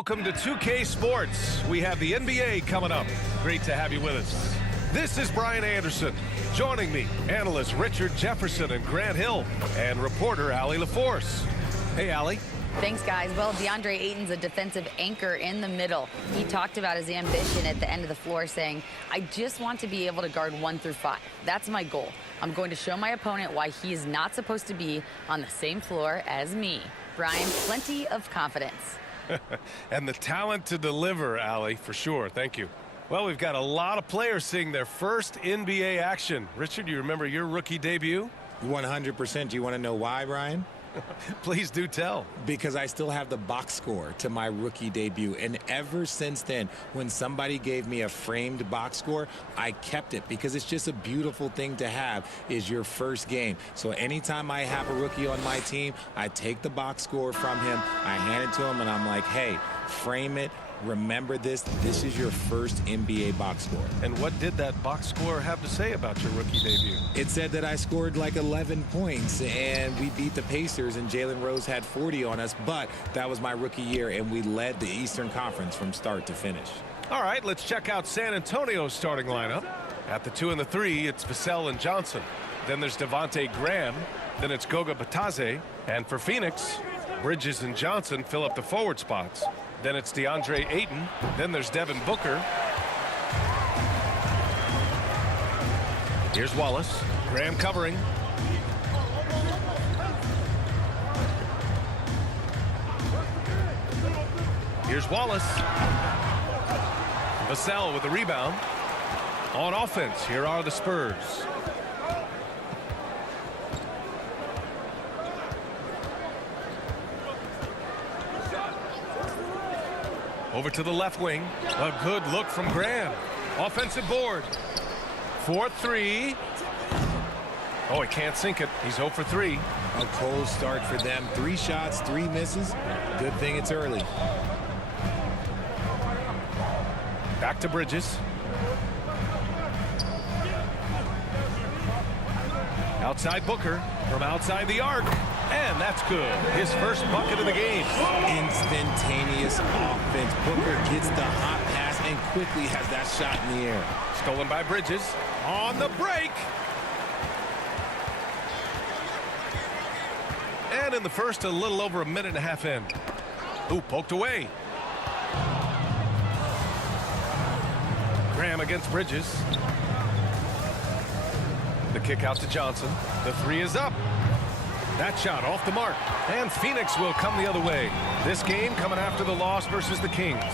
Welcome to 2K Sports. We have the NBA coming up. Great to have you with us. This is Brian Anderson. Joining me, analysts Richard Jefferson and Grant Hill, and reporter Allie LaForce. Hey, Allie. Thanks, guys. Well, DeAndre Ayton's a defensive anchor in the middle. He talked about his ambition at the end of the floor, saying, I just want to be able to guard 1 through 5. That's my goal. I'm going to show my opponent why he is not supposed to be on the same floor as me. Brian, plenty of confidence. And the talent to deliver, Allie, for sure. Thank you. Well, we've got a lot of players seeing their first NBA action. Richard, do you remember your rookie debut? 100%. Do you want to know why, Brian? Please do tell. Because I still have the box score to my rookie debut. And ever since then, when somebody gave me a framed box score, I kept it because it's just a beautiful thing to have is your first game. So anytime I have a rookie on my team, I take the box score from him, I hand it to him, and I'm like, hey, frame it. Remember this. This is your first NBA box score. And what did that box score have to say about your rookie debut? It said that I scored like 11 points, and we beat the Pacers, and Jalen Rose had 40 on us, but that was my rookie year, and we led the Eastern Conference from start to finish. All right, let's check out San Antonio's starting lineup. At the 2 and the 3, it's Vassell and Johnson. Then there's Devontae Graham. Then it's Goga Bitadze. And for Phoenix, Bridges and Johnson fill up the forward spots. Then it's DeAndre Ayton. Then there's Devin Booker. Here's Wallace. Graham covering. Here's Wallace. Vassell with the rebound. On offense, here are the Spurs. Over to the left wing. A good look from Graham. Offensive board. 4-3. Oh, he can't sink it. He's 0 for 3. A cold start for them. 3 shots, 3 misses. Good thing it's early. Back to Bridges. Outside Booker from outside the arc. And that's good. His first bucket of the game. Instantaneous offense. Booker gets the hot pass and quickly has that shot in the air. Stolen by Bridges. On the break. And in the first, a little over a minute and a half in. Ooh, poked away. Graham against Bridges. The kick out to Johnson. The 3 is up. That shot off the mark. And Phoenix will come the other way. This game coming after the loss versus the Kings.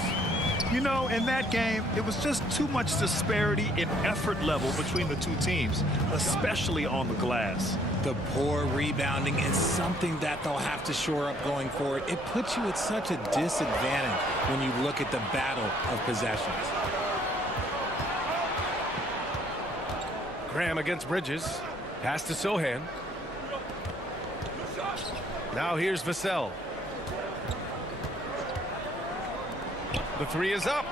You know, in that game, it was just too much disparity in effort level between the two teams, especially on the glass. The poor rebounding is something that they'll have to shore up going forward. It puts you at such a disadvantage when you look at the battle of possessions. Graham against Bridges. Pass to Sohan. Now here's Vassell. The 3 is up.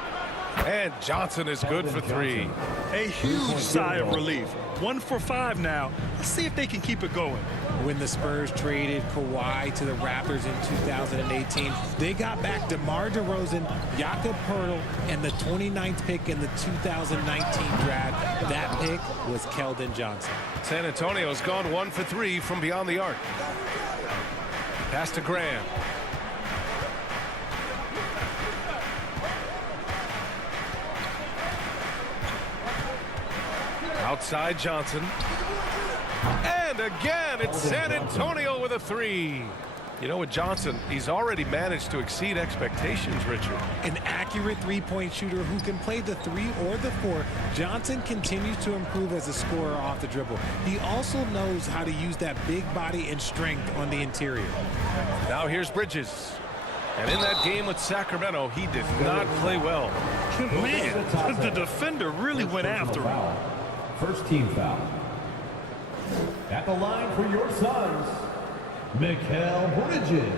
And Johnson is good for 3. A huge sigh of relief. 1 for 5 now. Let's see if they can keep it going. When the Spurs traded Kawhi to the Raptors in 2018, they got back DeMar DeRozan, Jakob Poeltl, and the 29th pick in the 2019 draft. That pick was Keldon Johnson. San Antonio's gone 1 for 3 from beyond the arc. Pass to Graham. Outside Johnson. And again, it's San Antonio with a 3. You know, with Johnson, he's already managed to exceed expectations, Richard. An accurate three-point shooter who can play the 3 or the 4. Johnson continues to improve as a scorer off the dribble. He also knows how to use that big body and strength on the interior. Now here's Bridges. And in that game with Sacramento, he did not play well. Man, the defender really went after him. First team foul. At the line for your Suns, Mikal Bridges.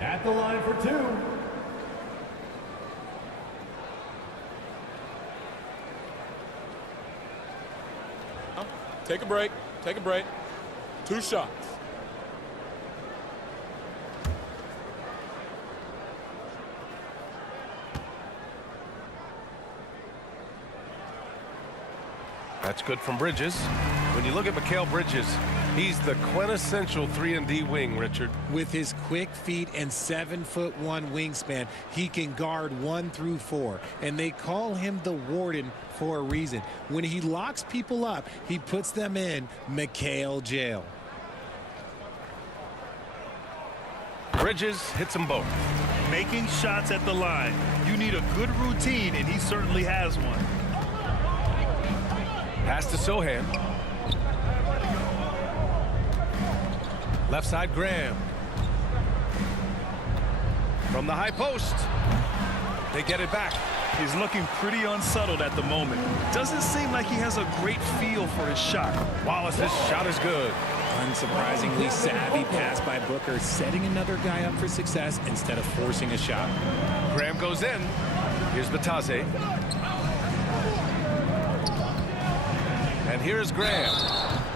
At the line for 2. Take a break. Take a break. 2 shots. That's good from Bridges. When you look at Mikal Bridges, he's the quintessential 3-and-D wing, Richard. With his quick feet and 7'1" wingspan, he can guard 1 through 4. And they call him the Warden for a reason. When he locks people up, he puts them in Mikal jail. Bridges hits them both. Making shots at the line. You need a good routine, and he certainly has one. Pass to Sohan. Left side, Graham. From the high post. They get it back. He's looking pretty unsettled at the moment. Doesn't seem like he has a great feel for his shot. Wallace's shot is good. Unsurprisingly savvy pass by Booker, setting another guy up for success instead of forcing a shot. Graham goes in. Here's Bataze. And here's Graham.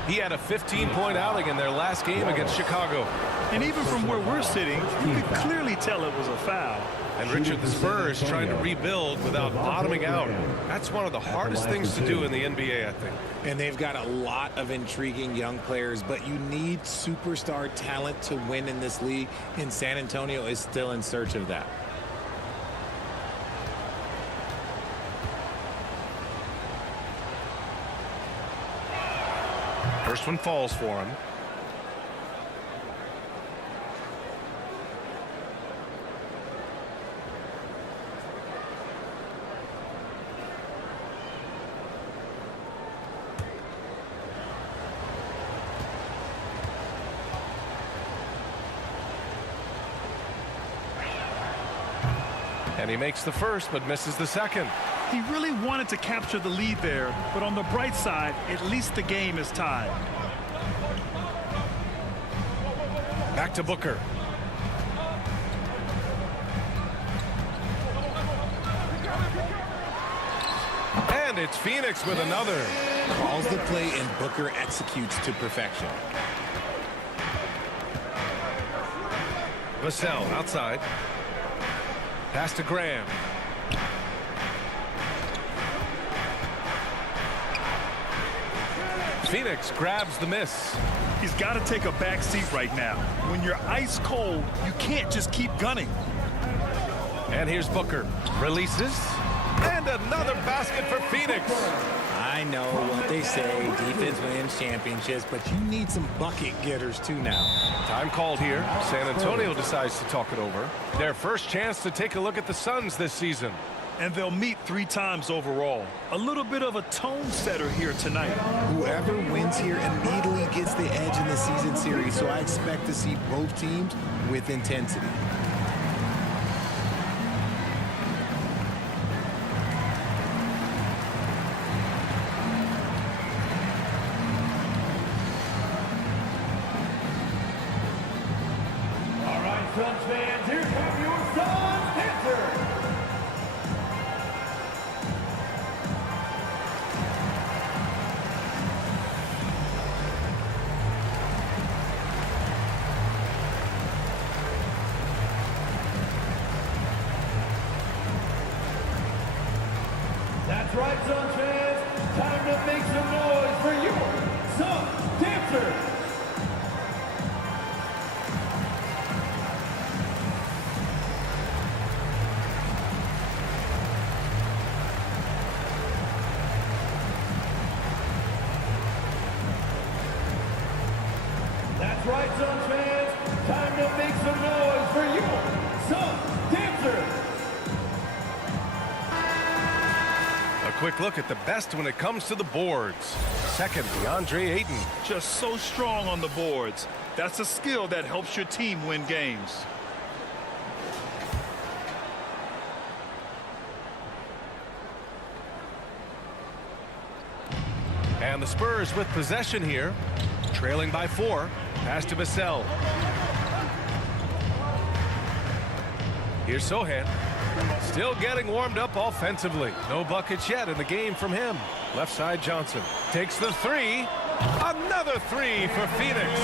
He had a 15-point outing in their last game against Chicago. And even from where we're sitting, you could clearly tell it was a foul. And Richard, the Spurs trying to rebuild without bottoming out. That's one of the hardest things to do in the NBA, I think. And they've got a lot of intriguing young players, but you need superstar talent to win in this league, and San Antonio is still in search of that. First one falls for him. And he makes the first, but misses the second. He really wanted to capture the lead there, but on the bright side, at least the game is tied. Back to Booker. And it's Phoenix with another. Calls the play and Booker executes to perfection. Vassell outside. Pass to Graham. Phoenix grabs the miss. He's got to take a back seat right now. When you're ice cold, you can't just keep gunning. And here's Booker. Releases. And another basket for Phoenix. I know what they say, defense wins championships, but you need some bucket getters too now. Time called here. San Antonio decides to talk it over. Their first chance to take a look at the Suns this season. And they'll meet 3 times overall. A little bit of a tone setter here tonight. Whoever wins here immediately gets the edge in the season series, so I expect to see both teams with intensity. Suns fans, here come your Suns dancers. That's right, Suns fans. Time to make some noise for your Suns dancers. That's right, Suns fans. Time to make some noise for your Suns dancers. A quick look at the best when it comes to the boards. Second, DeAndre Ayton. Just so strong on the boards. That's a skill that helps your team win games. And the Spurs with possession here. Trailing by 4. Pass to Vassell. Here's Sohan. Still getting warmed up offensively. No buckets yet in the game from him. Left side, Johnson. Takes the 3. Another 3 for Phoenix.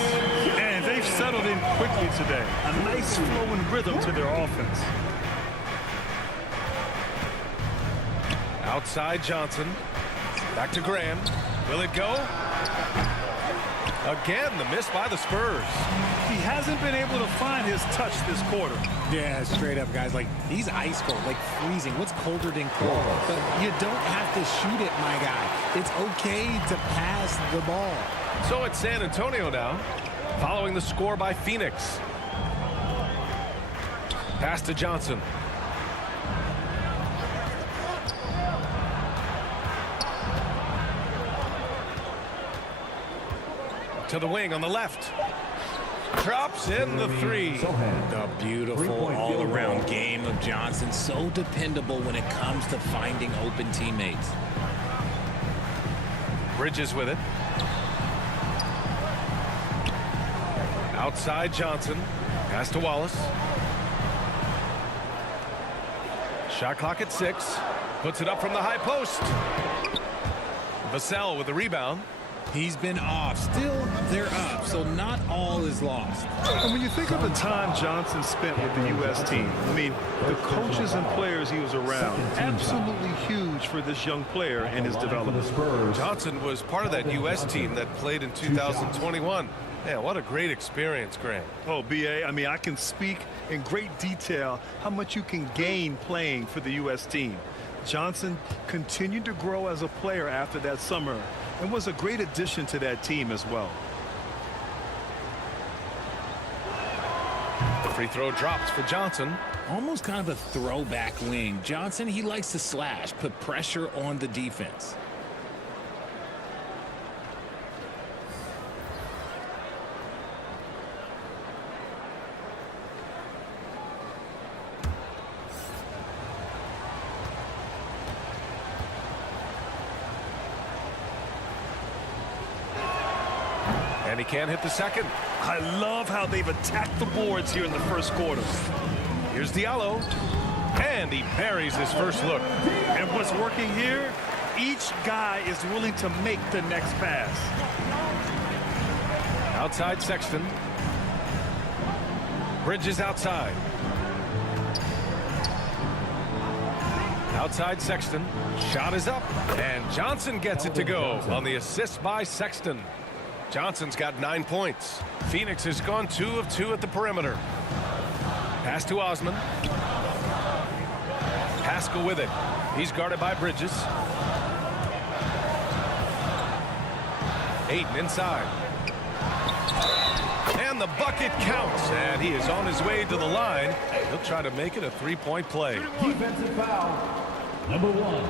And they've settled in quickly today. A nice flowing rhythm to their offense. Outside, Johnson. Back to Graham. Will it go? Again, the miss by the Spurs. He hasn't been able to find his touch this quarter. Yeah, straight up, guys. Like, he's ice cold, like freezing. What's colder than cold? But you don't have to shoot it, my guy. It's okay to pass the ball. So it's San Antonio now, following the score by Phoenix. Pass to Johnson. To the wing on the left. Drops in the three. The beautiful all-around game of Johnson. So dependable when it comes to finding open teammates. Bridges with it. Outside Johnson. Pass to Wallace. Shot clock at 6. Puts it up from the high post. Vassell with the rebound. He's been off. Still, they're up, so not all is lost. And when you think of the time Johnson spent with the U.S. team, I mean, the coaches and players he was around, absolutely huge for this young player and his development. Johnson was part of that U.S. team that played in 2021. Man, what a great experience, Grant. Oh, B.A., I mean, I can speak in great detail how much you can gain playing for the U.S. team. Johnson continued to grow as a player after that summer and was a great addition to that team as well. The free throw drops for Johnson. Almost kind of a throwback wing. Johnson, he likes to slash, put pressure on the defense. And he can't hit the second. I love how they've attacked the boards here in the first quarter. Here's Diallo. And he buries his first look. And what's working here, each guy is willing to make the next pass. Outside Sexton. Bridges outside. Outside Sexton. Shot is up. And Johnson gets it to go on the assist by Sexton. Johnson's got 9 points. Phoenix has gone 2 of 2 at the perimeter. Pass to Osman. Haskell with it. He's guarded by Bridges. Ayton inside. And the bucket counts. And he is on his way to the line. He'll try to make it a three-point play. Defensive foul. Number 1.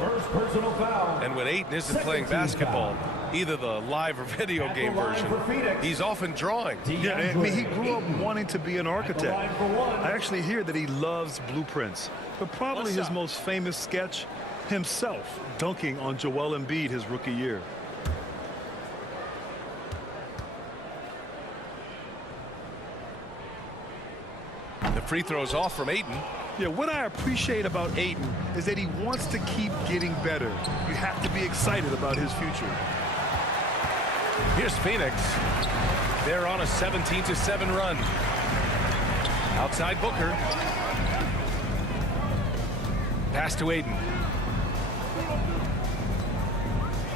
First personal foul. And when Ayton isn't playing basketball, either the live or video game version, he's often drawing. Yeah, I mean, he grew up wanting to be an architect. I actually hear that he loves blueprints, but probably his most famous sketch, himself dunking on Joel Embiid his rookie year. The free throw's off from Ayton. Yeah, what I appreciate about Ayton is that he wants to keep getting better. You have to be excited about his future. Here's Phoenix. They're on a 17-7 run. Outside Booker. Pass to Ayton.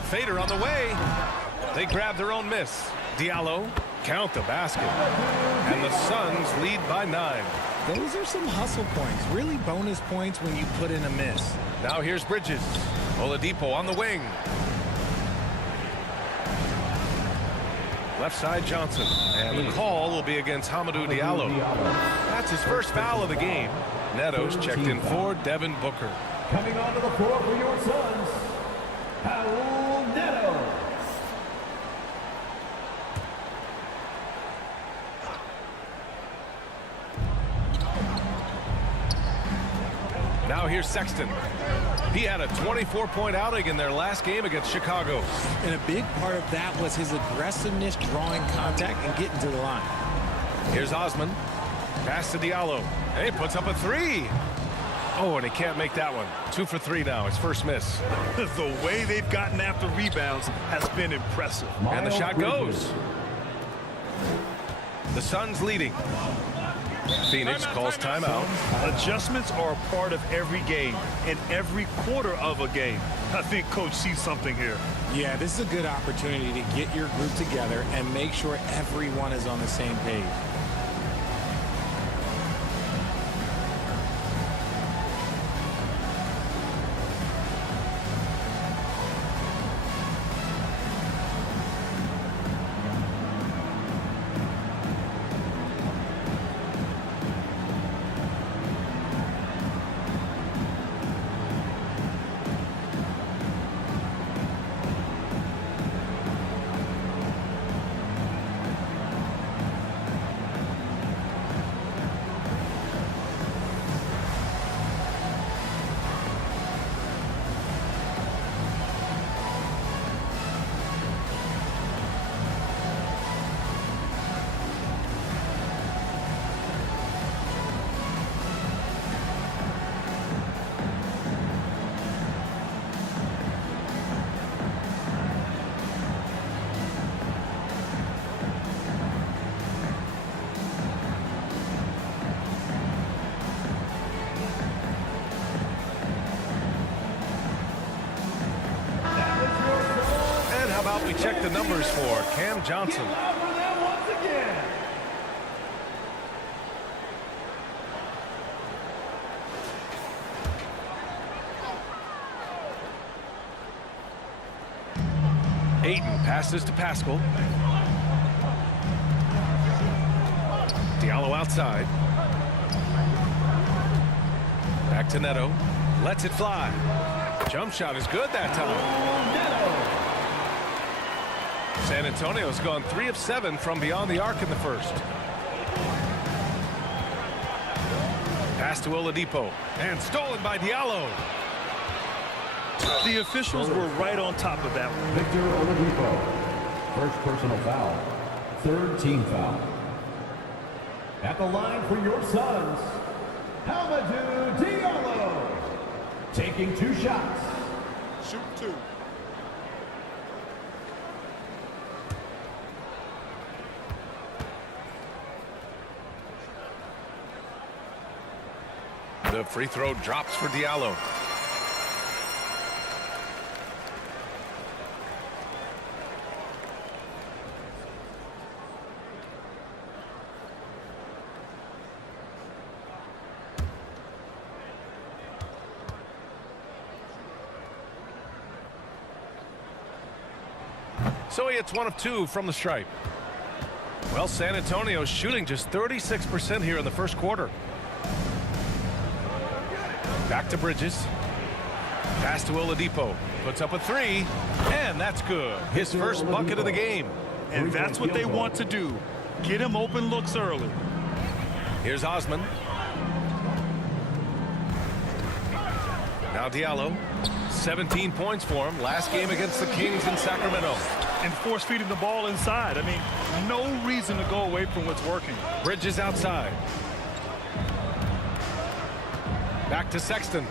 Fader on the way. They grab their own miss. Diallo, count the basket. And the Suns lead by 9. Those are some hustle points, really bonus points when you put in a miss. Now here's Bridges. Oladipo on the wing. Left side Johnson. And the call will be against Hamidou Diallo. That's his first foul of the game. Neto's checked in for Devin Booker. Coming onto the floor for your Suns, Raul Neto. Now here's Sexton. He had a 24-point outing in their last game against Chicago. And a big part of that was his aggressiveness, drawing contact, and getting to the line. Here's Osman. Pass to Diallo. And he puts up a 3. Oh, and he can't make that one. 2 for 3 now, his first miss. The way they've gotten after rebounds has been impressive. And the shot goes. The Suns leading. Phoenix calls timeout. Adjustments are a part of every game and every quarter of a game. I think Coach sees something here. Yeah, this is a good opportunity to get your group together and make sure everyone is on the same page. We check the numbers for Cam Johnson. Ayton passes to Pascal. Diallo outside. Back to Neto. Lets it fly. Jump shot is good that time. San Antonio's gone 3 of 7 from beyond the arc in the first. Pass to Oladipo and stolen by Diallo. The officials were right on top of that one. Victor Oladipo. First personal foul. Third team foul. At the line for your Suns, Hamidou Diallo. Taking 2 shots. Shoot 2. The free throw drops for Diallo. So he hits 1 of 2 from the stripe. Well, San Antonio's shooting just 36% here in the first quarter. Back to Bridges. Pass to Oladipo. Puts up a 3, and that's good. His first bucket of the game. And that's what they want to do. Get him open looks early. Here's Osman. Now Diallo. 17 points for him. Last game against the Kings in Sacramento. And force feeding the ball inside. I mean, no reason to go away from what's working. Bridges outside. Back to Sexton.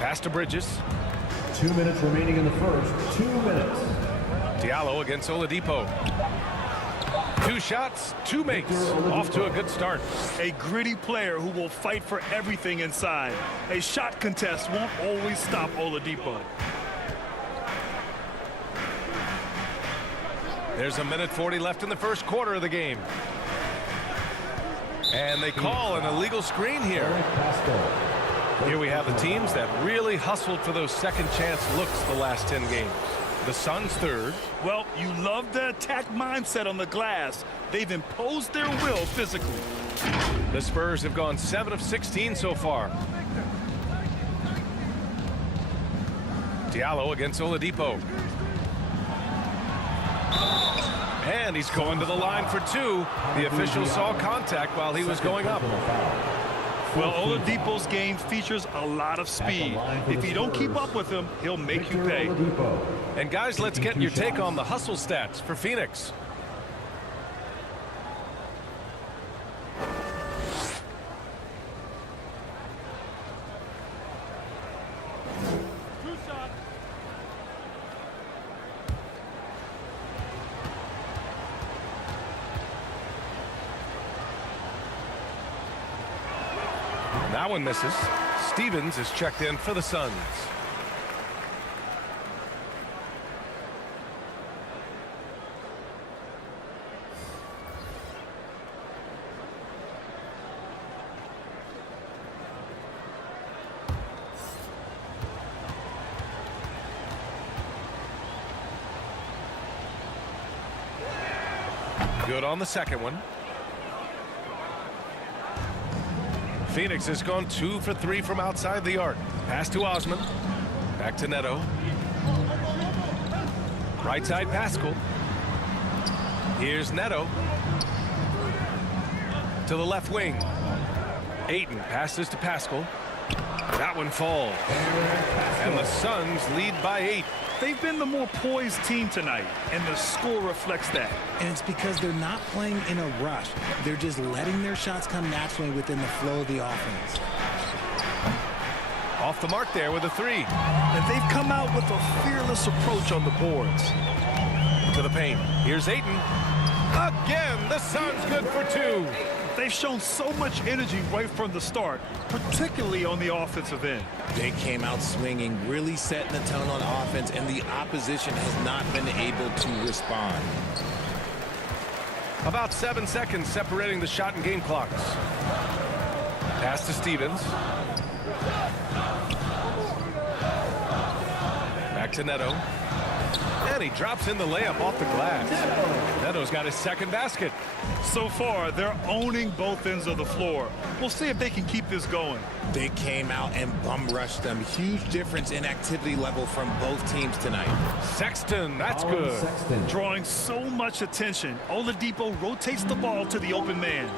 Pass to Bridges. 2 minutes remaining in the first. 2 minutes. Diallo against Oladipo. 2 shots, 2 makes. Off to a good start. A gritty player who will fight for everything inside. A shot contest won't always stop Oladipo. There's a minute 40 left in the first quarter of the game. And they call an illegal screen here. Here we have the teams that really hustled for those second chance looks the last 10 games. The Suns third. Well, you love the attack mindset on the glass. They've imposed their will physically. The Spurs have gone 7 of 16 so far. Diallo against Oladipo. And he's going to the line for 2. The official saw contact while he was going up. Well, Oladipo's game features a lot of speed. If you don't keep up with him, he'll make you pay. And guys, let's get your take on the hustle stats for Phoenix. That one misses. Stevens is checked in for the Suns. Good on the second one. Phoenix has gone 2 for 3 from outside the arc. Pass to Osman. Back to Neto. Right side Pascal. Here's Neto. To the left wing. Ayton passes to Pascal. That one falls. And the Suns lead by 8. They've been the more poised team tonight, and the score reflects that. And it's because they're not playing in a rush. They're just letting their shots come naturally within the flow of the offense. Off the mark there with a 3. And they've come out with a fearless approach on the boards. To the paint. Here's Ayton. Again, the Suns good for 2. They've shown so much energy right from the start, particularly on the offensive end. They came out swinging, really setting the tone on offense, and the opposition has not been able to respond. About 7 seconds separating the shot and game clocks. Pass to Stevens. Back to Neto. And he drops in the layup off the glass. Neto's got his second basket. So far, they're owning both ends of the floor. We'll see if they can keep this going. They came out and bum rushed them. Huge difference in activity level from both teams tonight. Sexton, that's good. Sexton. Drawing so much attention, Oladipo rotates the ball to the open man.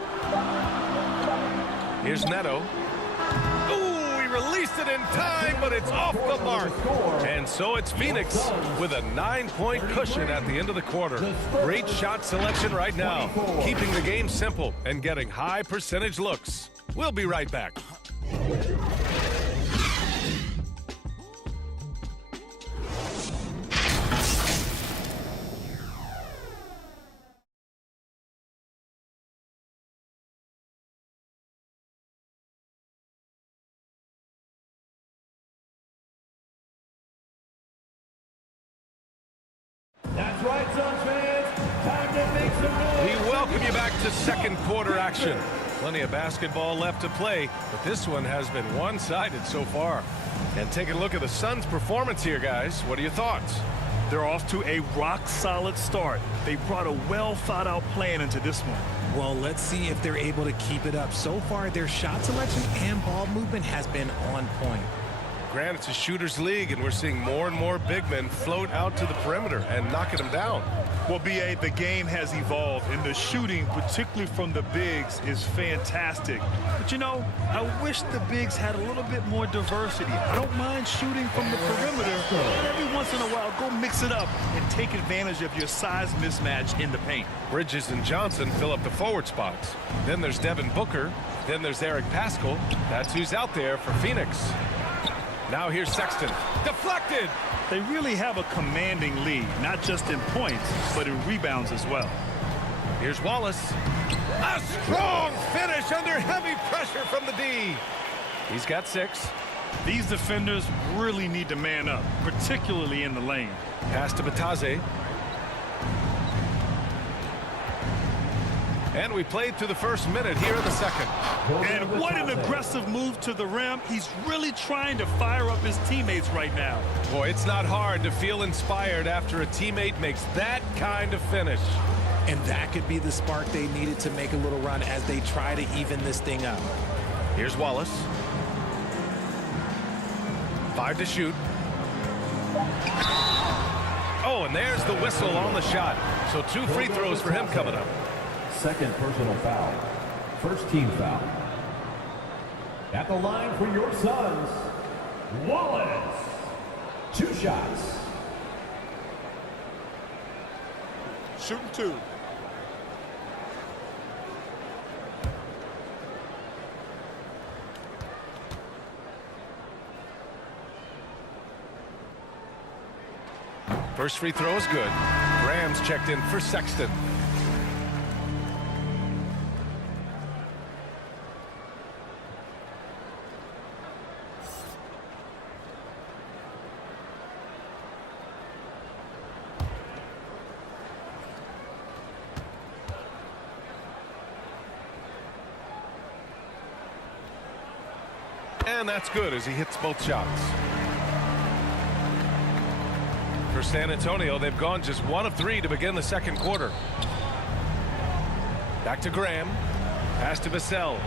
Here's Neto. Ooh, he released it in time, but it's off the mark. And so it's Phoenix with a 9-point cushion at the end of the quarter. Great shot selection right now, keeping the game simple and getting high percentage looks. We'll be right back. That's right, Suns fans. Time to make some noise. We welcome you back to second quarter action. Plenty of basketball left to play, but this one has been one-sided so far. And taking a look at the Suns' performance here, guys. What are your thoughts? They're off to a rock-solid start. They brought a well-thought-out plan into this one. Well, let's see if they're able to keep it up. So far, their shot selection and ball movement has been on point. Grant, it's a shooter's league, and we're seeing more and more big men float out to the perimeter and knocking them down. Well, B.A., the game has evolved, and the shooting, particularly from the bigs, is fantastic. But, you know, I wish the bigs had a little bit more diversity. I don't mind shooting from the perimeter, but every once in a while, go mix it up and take advantage of your size mismatch in the paint. Bridges and Johnson fill up the forward spots. Then there's Devin Booker. Then there's Eric Pascal. That's who's out there for Phoenix. Now here's Sexton. Deflected! They really have a commanding lead, not just in points, but in rebounds as well. Here's Wallace. A strong finish under heavy pressure from the D. He's got 6. These defenders really need to man up, particularly in the lane. Pass to Bataze. And we played through the first minute here in the second. And what an aggressive move to the rim. He's really trying to fire up his teammates right now. Boy, it's not hard to feel inspired after a teammate makes that kind of finish. And that could be the spark they needed to make a little run as they try to even this thing up. Here's Wallace. 5 to shoot. Oh, and there's the whistle on the shot. So 2 free throws for him coming up. Second personal foul. First team foul. At the line for your Suns, Wallace. 2 shots. Shooting 2. First free throw is good. Graham's checked in for Sexton. And that's good as he hits both shots. For San Antonio, they've gone just 1 of 3 to begin the second quarter. Back to Graham. Pass to Vassell.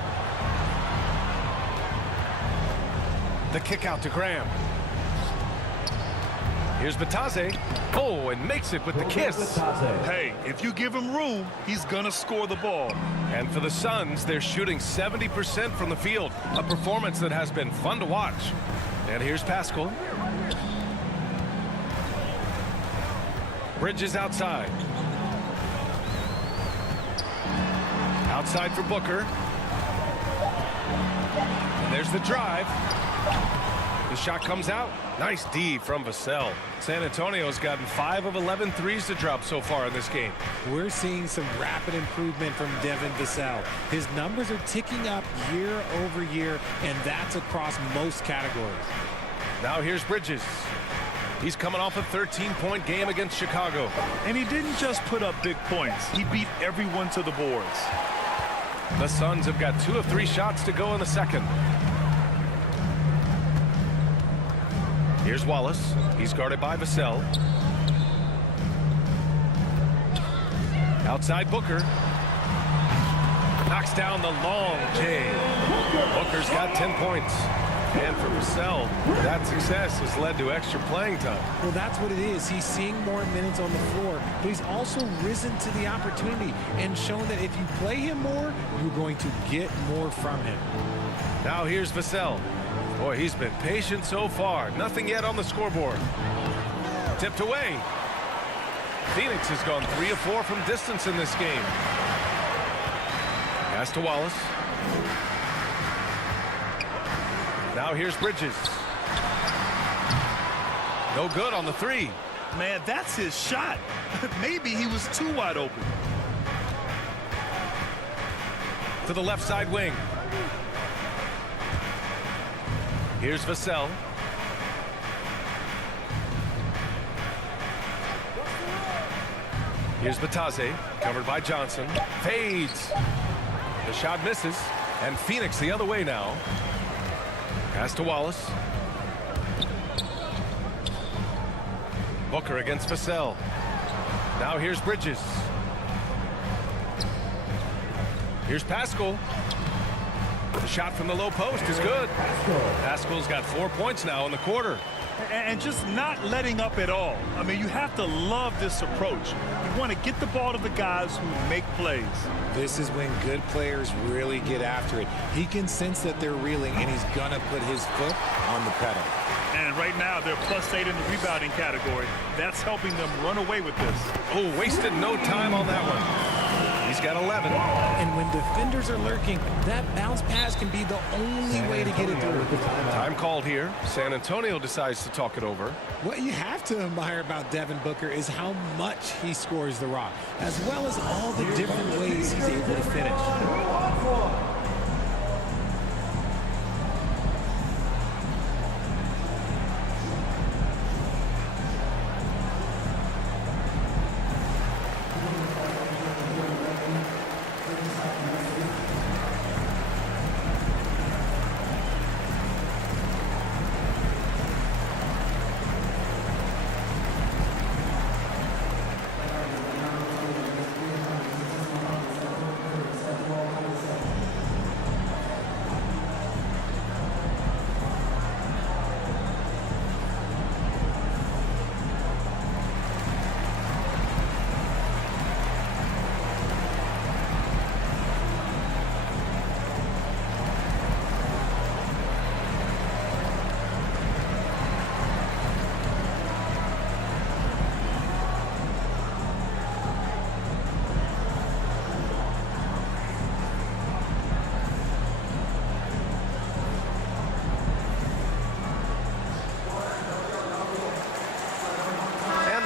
The kick out to Graham. Here's Batase. Oh, and makes it with the kiss. Hey, if you give him room, he's gonna score the ball. And for the Suns, they're shooting 70% from the field, a performance that has been fun to watch. And here's Pascal. Bridges outside. Outside for Booker. And there's the drive. The shot comes out. Nice D from Vassell. San Antonio's gotten 5 of 11 threes to drop so far in this game. We're seeing some rapid improvement from Devin Vassell. His numbers are ticking up year over year, and that's across most categories. Now here's Bridges. He's coming off a 13-point game against Chicago. And he didn't just put up big points. He beat everyone to the boards. The Suns have got 2 of 3 shots to go in the second. Here's Wallace. He's guarded by Vassell. Outside Booker. Knocks down the long J. Booker's got 10 points. And for Vassell, that success has led to extra playing time. Well, that's what it is. He's seeing more minutes on the floor, but he's also risen to the opportunity and shown that if you play him more, you're going to get more from him. Now here's Vassell. Boy, he's been patient so far. Nothing yet on the scoreboard. Tipped away. Phoenix has gone 3 of 4 from distance in this game. Pass to Wallace. Now here's Bridges. No good on the 3. Man, that's his shot. Maybe he was too wide open. To the left side wing. Here's Vassell. Here's Batase, covered by Johnson. Fades. The shot misses. And Phoenix the other way now. Pass to Wallace. Booker against Vassell. Now here's Bridges. Here's Pascal. The shot from the low post is good. Pascal's got 4 points now in the quarter. And just not letting up at all. I mean, you have to love this approach. You want to get the ball to the guys who make plays. This is when good players really get after it. He can sense that they're reeling, and he's going to put his foot on the pedal. And right now, they're +8 in the rebounding category. That's helping them run away with this. Oh, wasted no time on that one. He's got 11. And when defenders are lurking, that bounce pass can be the only way to get it through. Time called here. San Antonio decides to talk it over. What you have to admire about Devin Booker is how much he scores the rock, as well as all the different ways he's able to finish.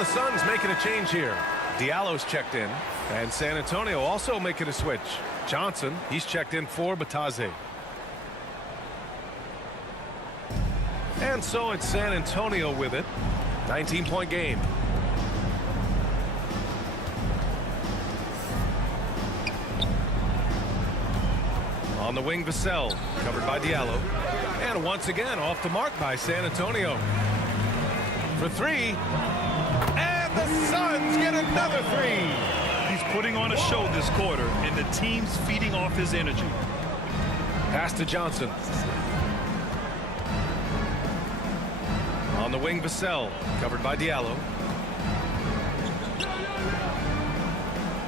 The Suns making a change here. Diallo's checked in, and San Antonio also making a switch. Johnson, he's checked in for Batase. And so it's San Antonio with it. 19-point game. On the wing, Vassell, covered by Diallo. And once again, off the mark by San Antonio. For three. And the Suns get another three. He's putting on a show this quarter, and the team's feeding off his energy. Pass to Johnson. On the wing, Vassell, covered by Diallo.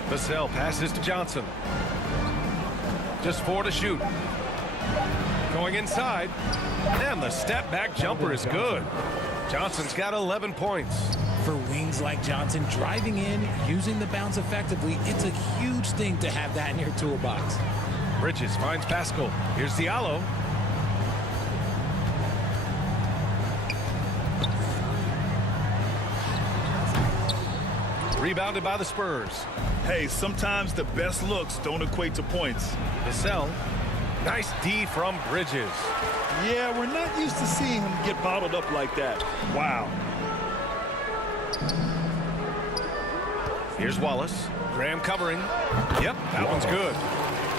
Vassell passes to Johnson. Just 4 to shoot. Going inside. And the step back jumper is good. Johnson's got 11 points. For wings like Johnson, driving in, using the bounce effectively, it's a huge thing to have that in your toolbox. Bridges finds Pascal. Here's Diallo. Rebounded by the Spurs. Hey, sometimes the best looks don't equate to points. Vassell. Nice D from Bridges. Yeah, we're not used to seeing him get bottled up like that. Wow. Here's Wallace. Graham covering. Yep, that one's good.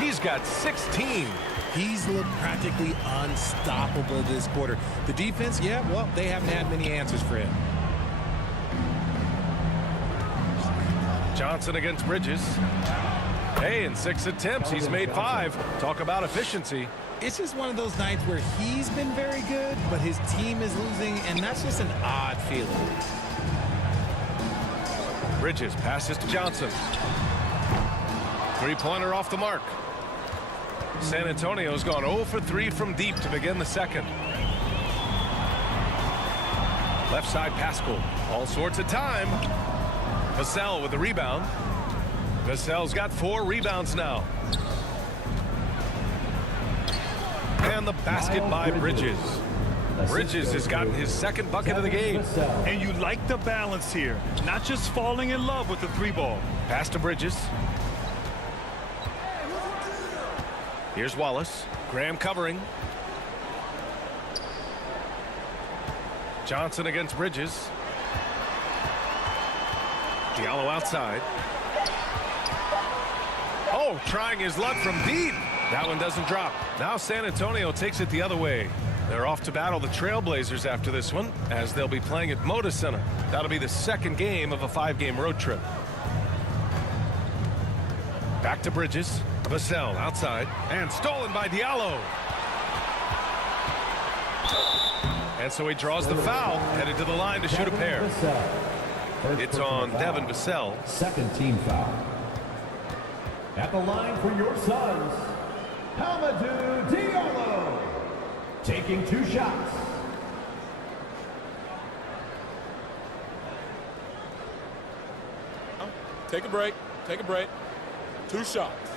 He's got 16. He's looked practically unstoppable this quarter. The defense, yeah, well, they haven't had many answers for him. Johnson against Bridges. Hey, in 6 attempts, he's made 5. Talk about efficiency. It's just one of those nights where he's been very good, but his team is losing, and that's just an odd feeling. Bridges passes to Johnson. Three-pointer off the mark. San Antonio's gone 0 for 3 from deep to begin the second. Left side, Pascal. All sorts of time. Vassell with the rebound. Vassell's got 4 rebounds now. And the basket by Bridges. Bridges has gotten his second bucket of the game. And you like the balance here. Not just falling in love with the 3-ball. Pass to Bridges. Here's Wallace. Graham covering. Johnson against Bridges. Diallo outside. Oh, trying his luck from deep. That one doesn't drop. Now San Antonio takes it the other way. They're off to battle the Trailblazers after this one, as they'll be playing at Moda Center. That'll be the second game of a 5-game road trip. Back to Bridges. Vassell outside. And stolen by Diallo. And so he draws the foul, headed to the line to shoot a pair. It's on Devin Vassell. Second team foul. At the line for your Suns, Hamidou Diallo, taking 2 shots. Take a break. Take a break. 2 shots.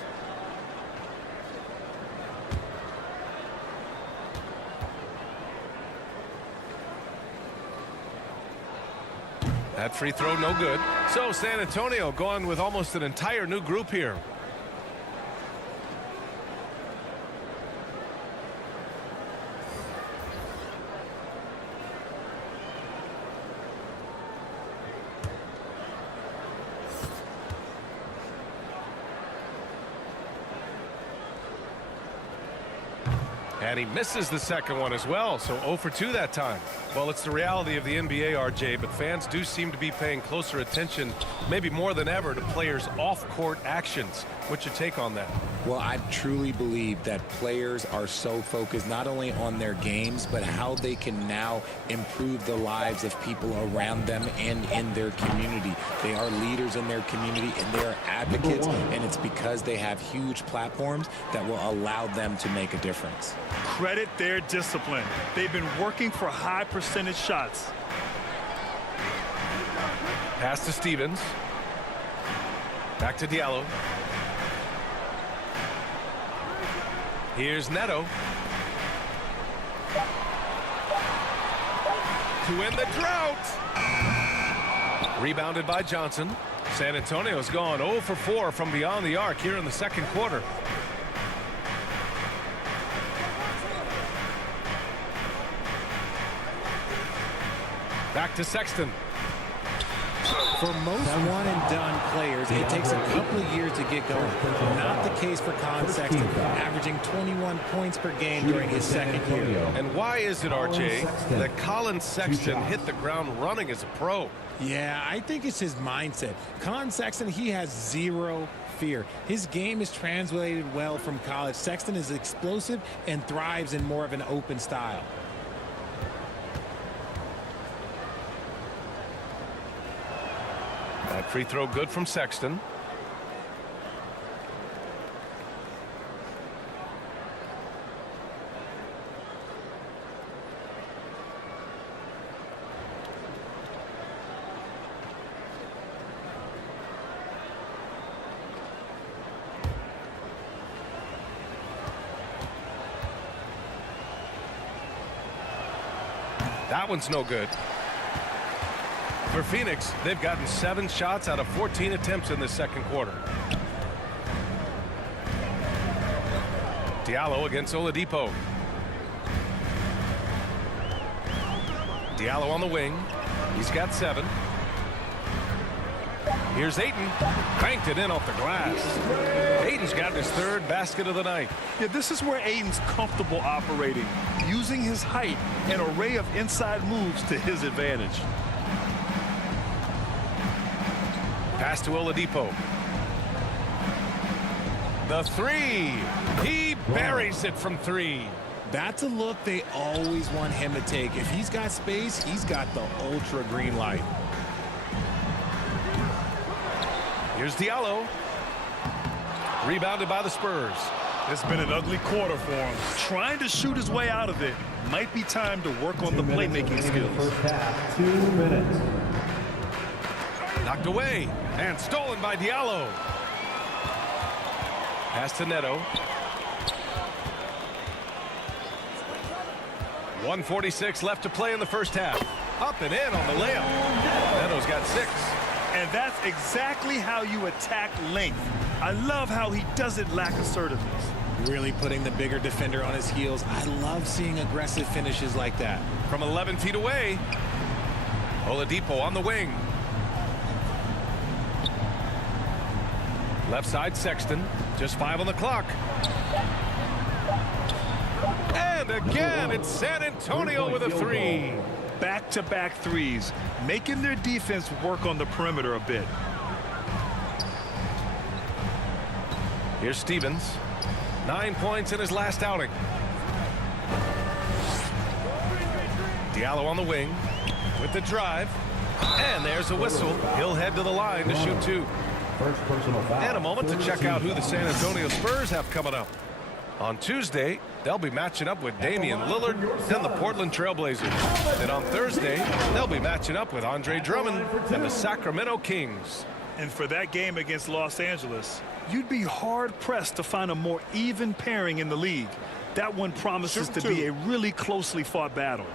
That free throw no good. So San Antonio going with almost an entire new group here. And he misses the second one as well, so 0 for 2 that time. Well, it's the reality of the NBA, RJ, but fans do seem to be paying closer attention, maybe more than ever, to players' off-court actions. What's your take on that? Well, I truly believe that players are so focused not only on their games, but how they can now improve the lives of people around them and in their community. They are leaders in their community, and they are advocates, and it's because they have huge platforms that will allow them to make a difference. Credit their discipline. They've been working for high percentage shots. Pass to Stevens. Back to Diallo. Here's Neto. To end the drought. Rebounded by Johnson. San Antonio's gone 0 for 4 from beyond the arc here in the second quarter. Back to Sexton. For most one-and-done players, it takes a couple of years to get going. Not the case for Colin Sexton, averaging 21 points per game during his second year. And why is it, RJ, that Colin Sexton hit the ground running as a pro? Yeah, I think it's his mindset. Colin Sexton, he has zero fear. His game is translated well from college. Sexton is explosive and thrives in more of an open style. That free throw good from Sexton. That one's no good. For Phoenix, they've gotten 7 shots out of 14 attempts in the second quarter. Diallo against Oladipo. Diallo on the wing. He's got 7. Here's Ayton. Banked it in off the glass. Ayton's got his 3rd basket of the night. Yeah, this is where Ayton's comfortable operating, using his height and array of inside moves to his advantage. Pass to Oladipo. The 3. He buries it from 3. That's a look they always want him to take. If he's got space, he's got the ultra green light. Here's Diallo. Rebounded by the Spurs. It's been an ugly quarter for him. Trying to shoot his way out of it. Might be time to work on the playmaking skills. First half, 2 minutes. Knocked away and stolen by Diallo. Pass to Neto. 1:46 left to play in the first half. Up and in on the layup. Neto's got 6. And that's exactly how you attack length. I love how he doesn't lack assertiveness. Really putting the bigger defender on his heels. I love seeing aggressive finishes like that. From 11 feet away, Oladipo on the wing. Left side, Sexton. Just 5 on the clock. And again, it's San Antonio with a 3. Back-to-back threes, making their defense work on the perimeter a bit. Here's Stevens. 9 points in his last outing. Diallo on the wing with the drive. And there's a whistle. He'll head to the line to shoot 2. First personal foul. And a moment to check out who the San Antonio Spurs have coming up. On Tuesday, they'll be matching up with Damian Lillard and the Portland Trailblazers. And on Thursday, they'll be matching up with Andre Drummond and the Sacramento Kings. And for that game against Los Angeles, you'd be hard-pressed to find a more even pairing in the league. That one promises to be a really closely fought battle.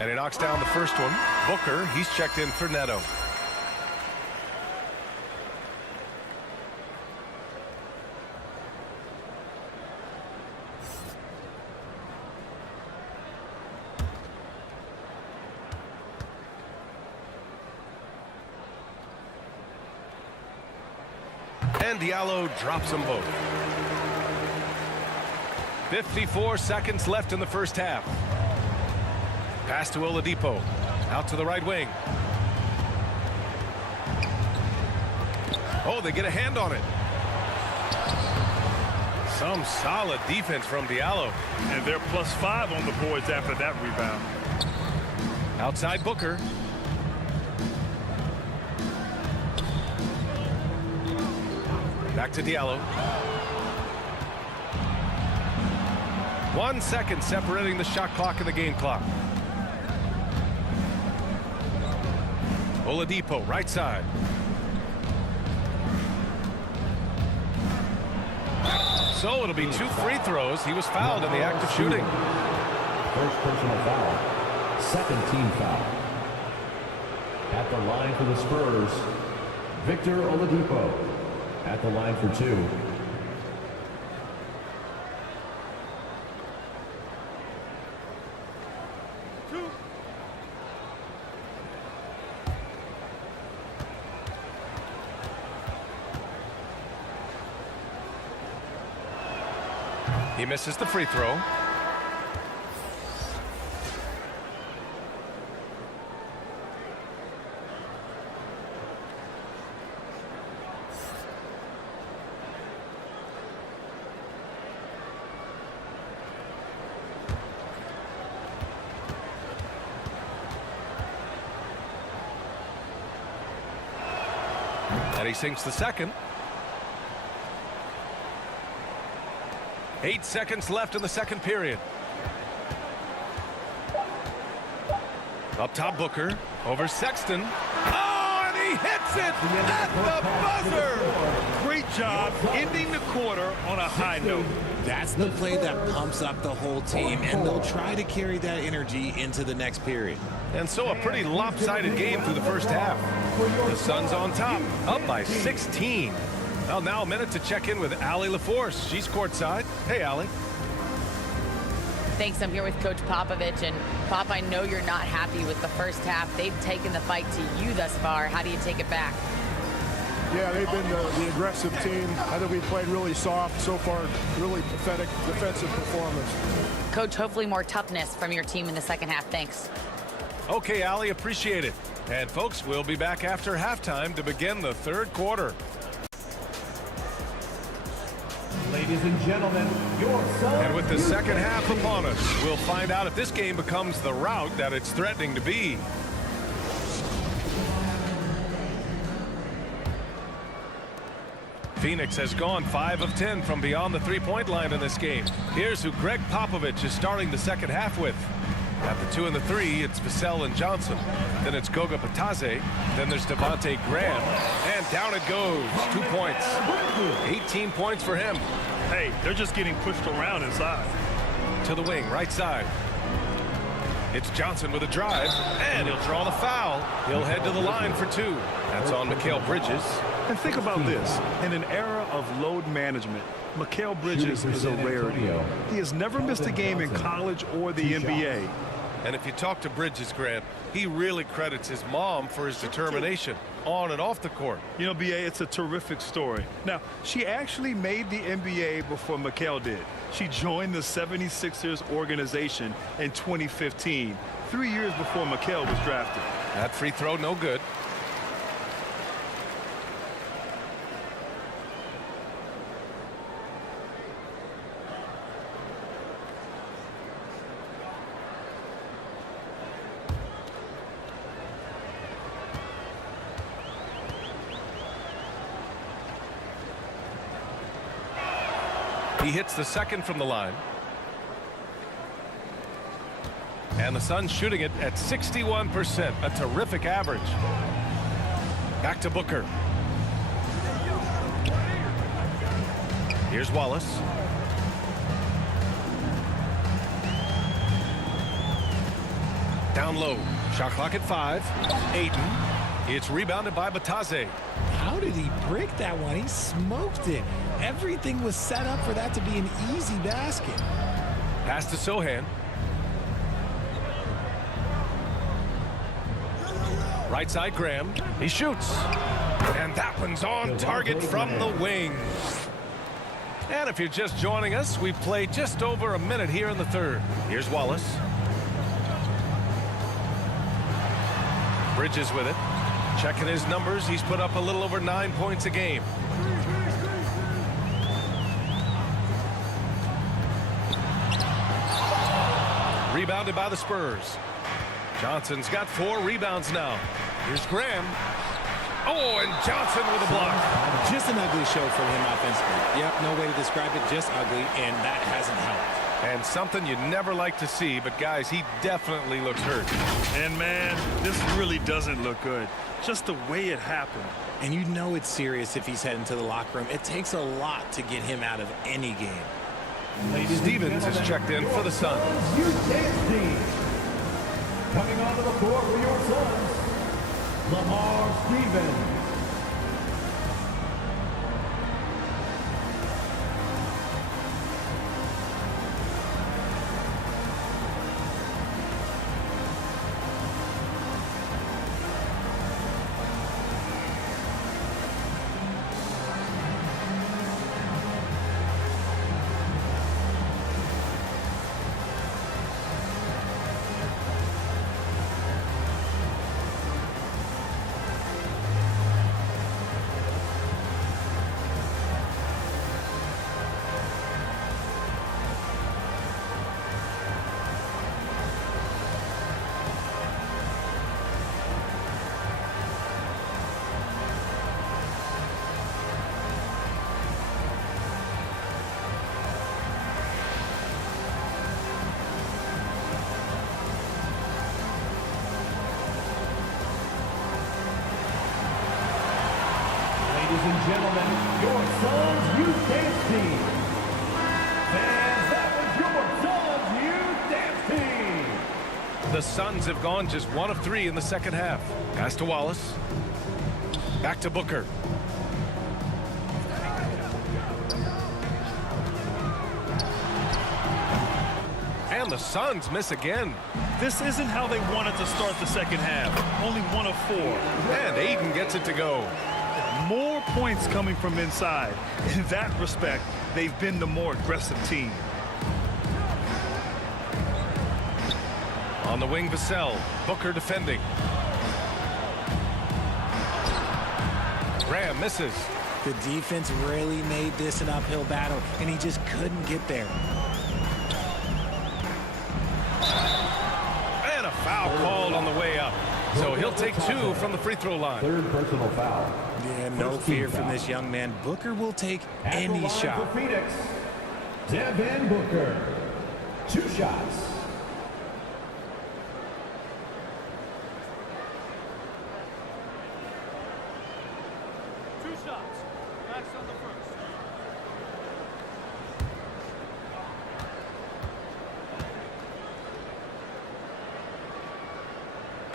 And he knocks down the first one. Booker, he's checked in for Neto. And Diallo drops them both. 54 seconds left in the first half. Pass to Oladipo. Out to the right wing. Oh, they get a hand on it. Some solid defense from Diallo. And they're +5 on the boards after that rebound. Outside Booker. Back to Diallo. 1 second separating the shot clock and the game clock. Oladipo, right side. So it'll be 2 free throws. He was fouled in the act of shooting. First personal foul. Second team foul. At the line for the Spurs, Victor Oladipo. At the line for 2. He misses the free throw. And he sinks the second. 8 seconds left in the second period. Up top, Booker. Over Sexton. Oh, and he hits it at the buzzer! Great job ending the quarter on a high note. That's the play that pumps up the whole team, and they'll try to carry that energy into the next period. And so a pretty lopsided game through the first half. The Suns on top, up by 16. Well, now a minute to check in with Allie LaForce. She's courtside. Hey, Allie. Thanks. I'm here with Coach Popovich. And, Pop, I know you're not happy with the first half. They've taken the fight to you thus far. How do you take it back? Yeah, they've been the aggressive team. I think we played really soft so far. Really pathetic defensive performance. Coach, hopefully more toughness from your team in the second half. Thanks. Okay, Allie, appreciate it. And, folks, we'll be back after halftime to begin the third quarter. Ladies and gentlemen, your Suns. And with the second half upon us, we'll find out if this game becomes the rout that it's threatening to be. Phoenix has gone 5 of 10 from beyond the three-point line in this game. Here's who Greg Popovich is starting the second half with. At the 2 and the 3, it's Vassell and Johnson. Then it's Goga Bitadze. Then there's Devontae Graham. And down it goes. 2 points. 18 points for him. Hey, they're just getting pushed around inside. To the wing, right side. It's Johnson with a drive. And he'll draw the foul. He'll head to the line for 2. That's on Mikal Bridges. And think about this. In an era of load management, Mikal Bridges is a rarity. He has never missed a game in college or the NBA. And if you talk to Bridges, Grant, he really credits his mom for his determination on and off the court. You know, BA, it's a terrific story. Now, she actually made the NBA before Mikal did. She joined the 76ers organization in 2015, 3 years before Mikal was drafted. That free throw, no good. He hits the second from the line. And the Suns shooting it at 61%, a terrific average. Back to Booker. Here's Wallace. Down low. Shot clock at 5. Ayton. It's rebounded by Bitadze. How did he break that one? He smoked it. Everything was set up for that to be an easy basket. Pass to Sohan. Right side, Graham. He shoots. And that one's on target from the wing. And if you're just joining us, we've played just over a minute here in the third. Here's Wallace. Bridges with it. Checking his numbers, he's put up a little over 9 points a game. Rebounded by the Spurs. Johnson's got 4 rebounds now. Here's Graham. Oh, and Johnson with a block. Just an ugly show for him offensively. Yep, no way to describe it, just ugly, and that hasn't helped. And something you never like to see, but guys, he definitely looks hurt. And man, this really doesn't look good. Just the way it happened. And you know it's serious if he's heading to the locker room. It takes a lot to get him out of any game. Stevens is checked in for the Suns. Coming onto the floor for your Suns, Lamar Stevens. gentlemen, your son's youth dance team. Fans, that was your son's youth dance team. The Suns have gone just 1 of 3 in the second half. Pass to Wallace. Back to Booker. And the Suns miss again. This isn't how they wanted to start the second half. Only 1 of 4. And Aiden gets it to go. More points coming from inside. In that respect, they've been the more aggressive team. On the wing, Vassell. Booker defending. Graham misses. The defense really made this an uphill battle, and he just couldn't get there. And a foul called on the way up. So he'll take 2 from the free throw line. Third personal foul. Yeah, no fear from this young man. Booker will take any shot. For Phoenix, Devin Booker. 2 shots.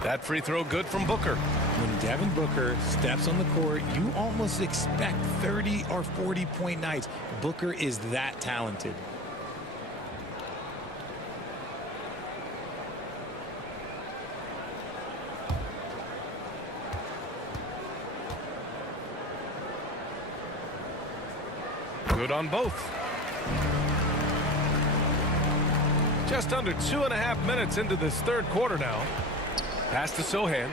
That free throw good from Booker. When Devin Booker steps on the court, you almost expect 30 or 40-point nights. Booker is that talented. Good on both. Just under 2.5 minutes into this third quarter now. Pass to Sohan.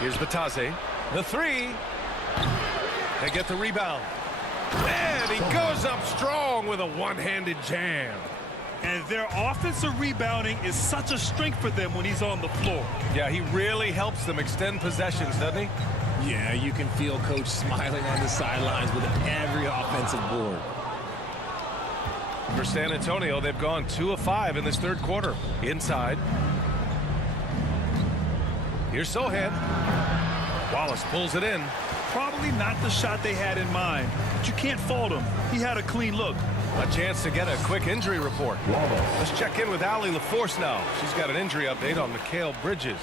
Here's Batase. The 3. They get the rebound. And he goes up strong with a one-handed jam. And their offensive rebounding is such a strength for them when he's on the floor. Yeah, he really helps them extend possessions, doesn't he? Yeah, you can feel Coach smiling on the sidelines with every offensive board. For San Antonio, they've gone 2 of 5 in this third quarter. Inside. Here's Sohan. Wallace pulls it in. Probably not the shot they had in mind, but you can't fault him. He had a clean look. A chance to get a quick injury report. Let's check in with Allie LaForce now. She's got an injury update on Mikal Bridges.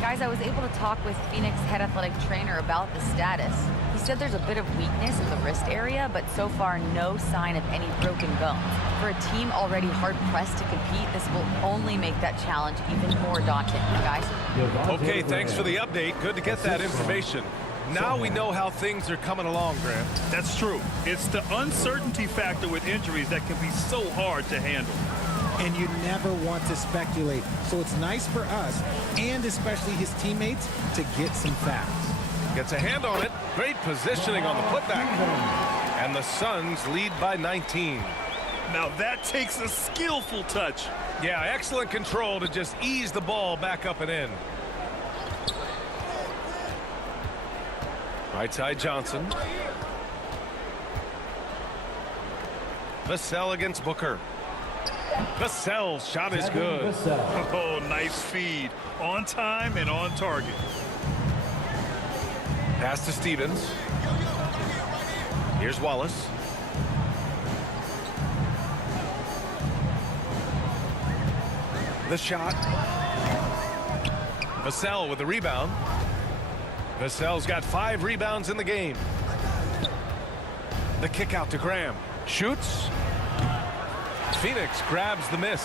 Guys, I was able to talk with Phoenix head athletic trainer about the status. He said there's a bit of weakness in the wrist area, but so far no sign of any broken bones. For a team already hard-pressed to compete, this will only make that challenge even more daunting, guys. Okay, thanks for the update. Good to get that information. Now we know how things are coming along, Graham. That's true. It's the uncertainty factor with injuries that can be so hard to handle. And you never want to speculate. So it's nice for us, and especially his teammates, to get some facts. Gets a hand on it. Great positioning on the putback. And the Suns lead by 19. Now that takes a skillful touch. Yeah, excellent control to just ease the ball back up and in. Right side Johnson. Vassell against Booker. Vassell's shot is good. Oh, nice feed. On time and on target. Pass to Stevens. Here's Wallace. The shot. Vassell with the rebound. Vassell's got 5 rebounds in the game. The kick out to Graham. Shoots. Phoenix grabs the miss.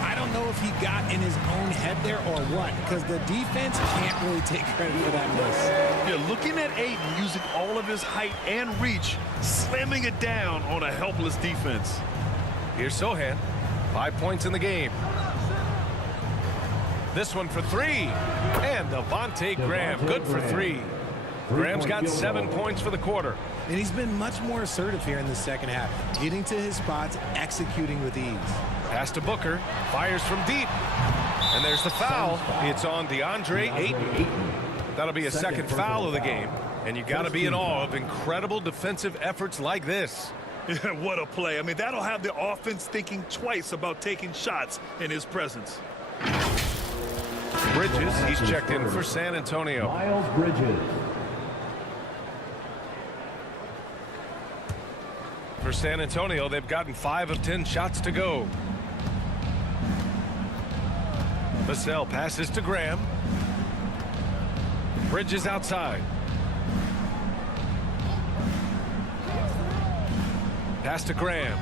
I don't know if he got in his own head there or what, because the defense can't really take credit for that miss. You're looking at Aiden using all of his height and reach, slamming it down on a helpless defense. Here's Sohan. 5 points in the game. This one for 3. And Devontae Graham, good for 3. Graham's got 7 points for the quarter. And he's been much more assertive here in the second half, getting to his spots, executing with ease. Pass to Booker, fires from deep. And there's the foul. It's on DeAndre Ayton. That'll be a second foul of the game. And you got to be in awe of incredible defensive efforts like this. What a play. I mean, that'll have the offense thinking twice about taking shots in his presence. Bridges, he's checked in for San Antonio. Miles Bridges. For San Antonio, they've gotten 5 of 10 shots to go. Vassell passes to Graham. Bridges outside. Pass to Graham.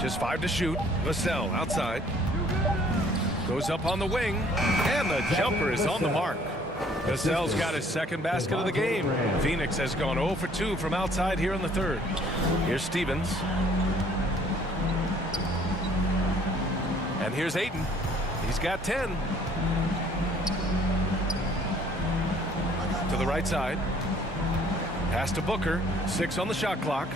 Just 5 to shoot. Vassell outside. Goes up on the wing. And the jumper is on the mark. Vassell's got his second basket of the game. Phoenix has gone 0 for 2 from outside here in the third. Here's Stevens. And here's Ayton. He's got 10. To the right side. Pass to Booker. 6 on the shot clock.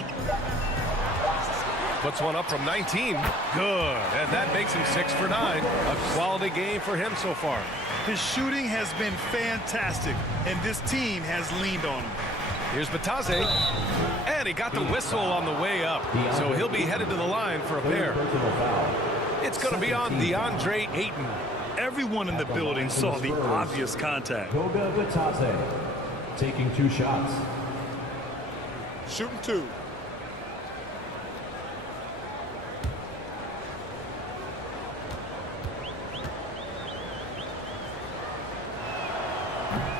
Puts one up from 19. Good. And that makes him 6 for 9. A quality game for him so far. His shooting has been fantastic, and this team has leaned on him. Here's Batase. And he got the whistle on the way up. So he'll be headed to the line for a pair. It's going to be on DeAndre Ayton. Everyone in the building saw the obvious contact. Goga Batase taking 2 shots. Shooting 2.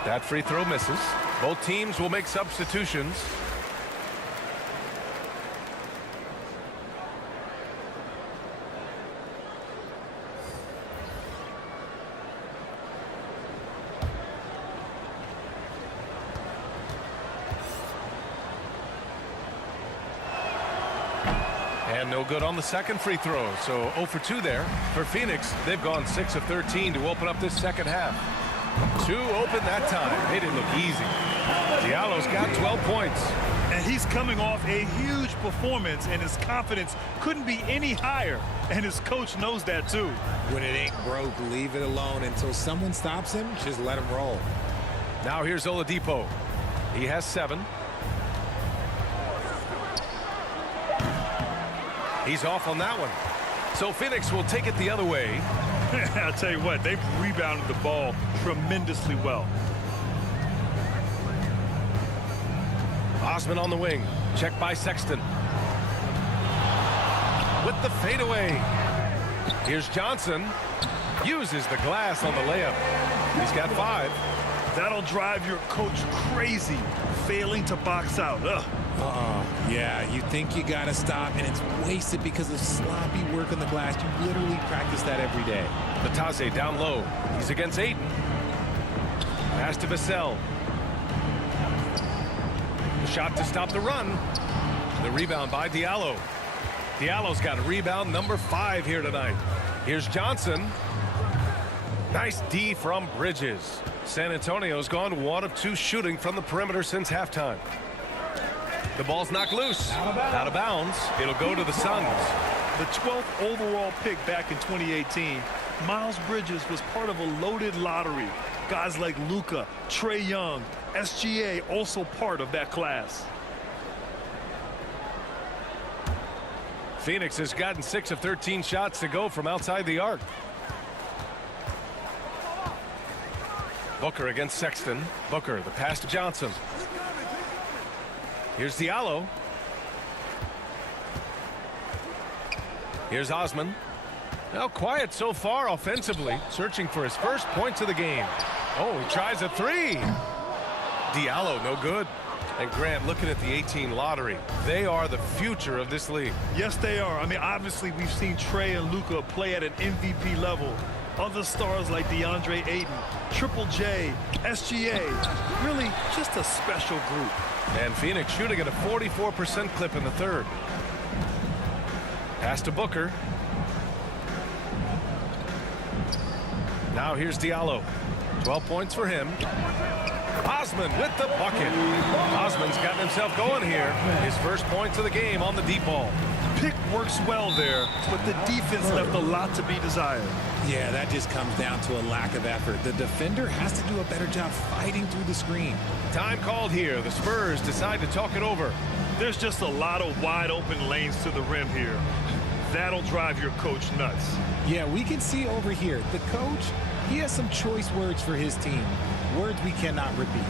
That free throw misses. Both teams will make substitutions. And no good on the second free throw. So 0 for 2 there. For Phoenix, they've gone 6 of 13 to open up this second half. 2 open that time. They didn't look easy. Diallo's got 12 points. And he's coming off a huge performance, and his confidence couldn't be any higher. And his coach knows that, too. When it ain't broke, leave it alone until someone stops him. Just let him roll. Now here's Oladipo. He has 7. He's off on that one. So Phoenix will take it the other way. I'll tell you what, they've rebounded the ball tremendously well. Osman on the wing. Check by Sexton. With the fadeaway. Here's Johnson. Uses the glass on the layup. He's got 5. That'll drive your coach crazy, failing to box out. Ugh. Yeah, you think you got to stop, and it's wasted because of sloppy work on the glass. You literally practice that every day. Batase down low. He's against Ayton. Pass to Vassell. The shot to stop the run. The rebound by Diallo. Diallo's got a rebound number 5 here tonight. Here's Johnson. Nice D from Bridges. San Antonio's gone 1 of 2 shooting from the perimeter since halftime. The ball's knocked loose. Out of bounds. It'll go to the Suns. The 12th overall pick back in 2018, Miles Bridges was part of a loaded lottery. Guys like Luka, Trae Young, SGA also part of that class. Phoenix has gotten 6 of 13 shots to go from outside the arc. Booker against Sexton. Booker, the pass to Johnson. Here's Diallo. Here's Osman. Now quiet so far offensively, searching for his first points of the game. Oh, he tries a 3. Diallo, no good. And Grant, looking at the 18 lottery, they are the future of this league. Yes, they are. I mean, obviously, we've seen Trae and Luka play at an MVP level. Other stars like DeAndre Ayton, Triple J, SGA, really just a special group. And Phoenix shooting at a 44% clip in the third. Pass to Booker. Now here's Diallo. 12 points for him. Osman with the bucket. Osman's gotten himself going here. His first points of the game on the deep ball. Pick works well there, but the defense left a lot to be desired. Yeah, that just comes down to a lack of effort. The defender has to do a better job fighting through the screen. Time called here. The Spurs decide to talk it over. There's just a lot of wide open lanes to the rim here. That'll drive your coach nuts. Yeah, we can see over here, the coach, he has some choice words for his team. Words we cannot repeat.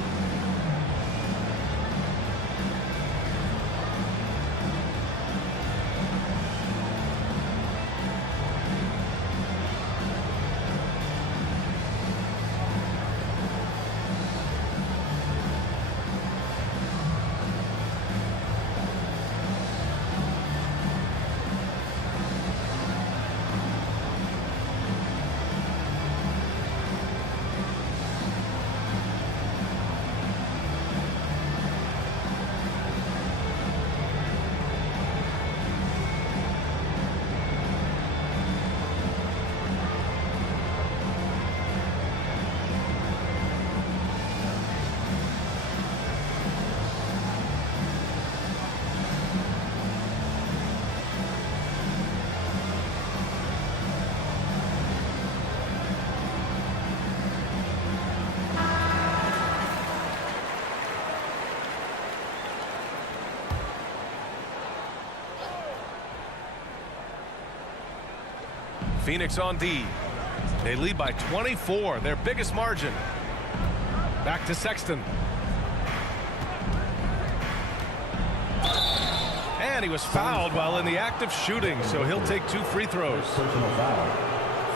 Phoenix on D. They lead by 24, their biggest margin. Back to Sexton. And he was fouled while in the act of shooting, so he'll take 2 free throws. Personal foul.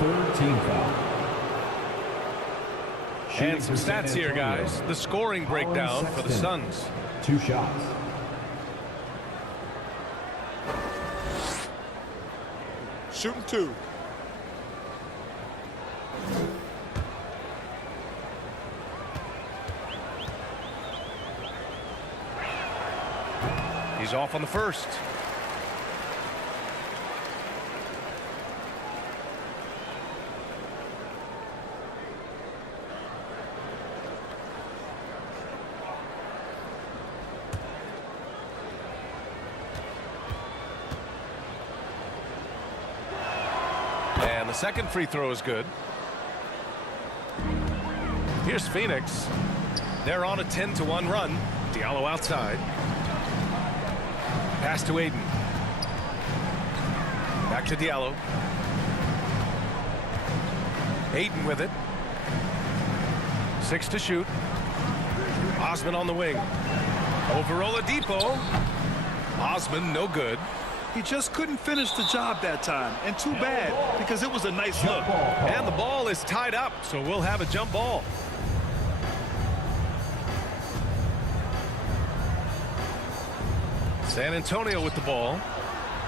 Third team foul. And some stats here, guys. The scoring breakdown for the Suns. 2 shots. Shooting 2. He's off on the first. And the second free throw is good. Here's Phoenix. They're on a 10-1 run. Diallo outside. Pass to Aiden. Back to Diallo. Aiden with it. 6 to shoot. Osman on the wing. Over Oladipo. Osman no good. He just couldn't finish the job that time, and too bad because it was a nice look. And the ball is tied up, so we'll have a jump ball. San Antonio with the ball.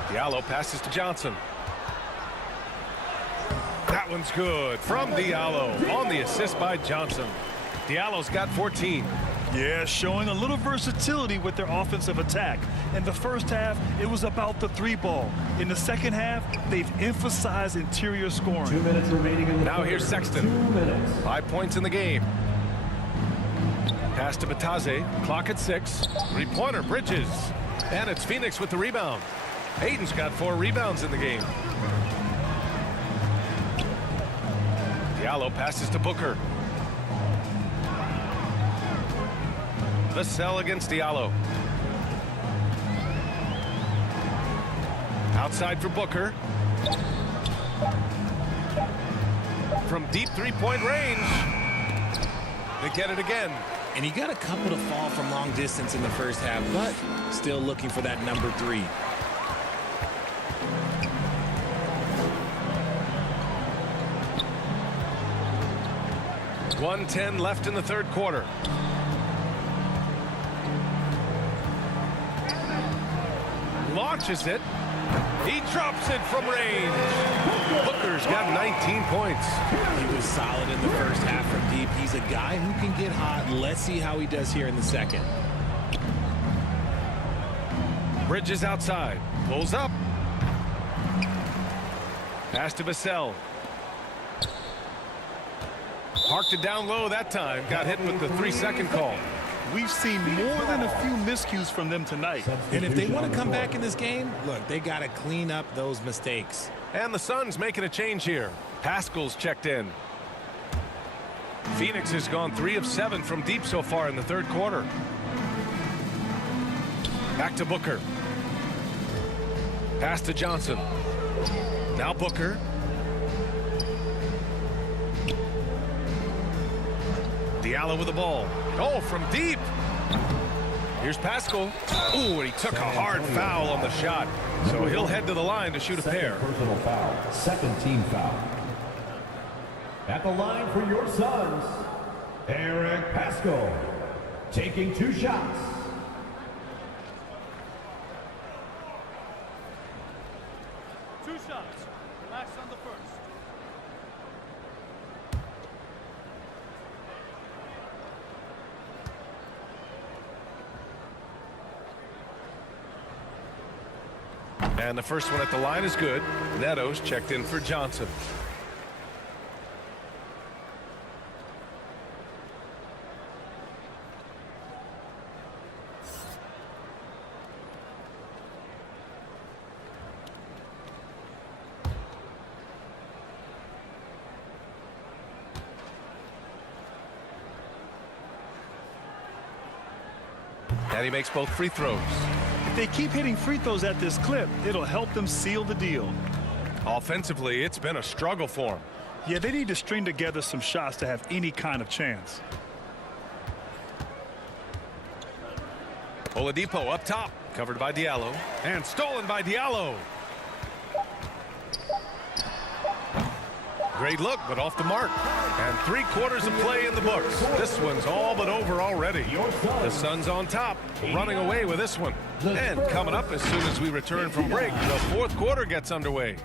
Diallo passes to Johnson. That one's good from Diallo on the assist by Johnson. Diallo's got 14. Yeah, showing a little versatility with their offensive attack. In the first half, it was about the 3-ball. In the second half, they've emphasized interior scoring. 2 minutes remaining in the Now here's Sexton. 2 minutes. 5 points in the game. Pass to Bataze. Clock at 6. 3-pointer, Bridges. And it's Phoenix with the rebound. Aiden's got 4 rebounds in the game. Diallo passes to Booker. Vassell against Diallo. Outside for Booker. From deep 3-point range. They get it again. And he got a couple to fall from long distance in the first half, but still looking for that number 3. .110 left in the third quarter. Launches it. He drops it from range. Booker's got 19 points. He was solid in the first half from deep. He's a guy who can get hot. Let's see how he does here in the second. Bridges outside. Pulls up. Pass to Vassell. Parked it down low that time. Got hit with the 3-second call. We've seen more than a few miscues from them tonight. And if they want to come back in this game, look, they got to clean up those mistakes. And the Suns making a change here. Pascal's checked in. Phoenix has gone 3 of 7 from deep so far in the third quarter. Back to Booker. Pass to Johnson. Now Booker. Diallo with the ball. Oh, from deep. Here's Pascal. Ooh, and he took a hard foul on the shot. So he'll head to the line to shoot a pair. Personal foul. Second team foul. At the line for your Suns, Eric Pascal, taking 2 shots. Relax on the first. And the first one at the line is good. Neto's checked in for Johnson. And he makes both free throws. If they keep hitting free throws at this clip, it'll help them seal the deal. Offensively, it's been a struggle for him. Yeah, they need to string together some shots to have any kind of chance. Oladipo up top, covered by Diallo, and stolen by Diallo. Great look, but off the mark. And 3/4 of play in the books. This one's all but over already. The Suns on top, running away with this one. And coming up as soon as we return from break, the 4th quarter gets underway.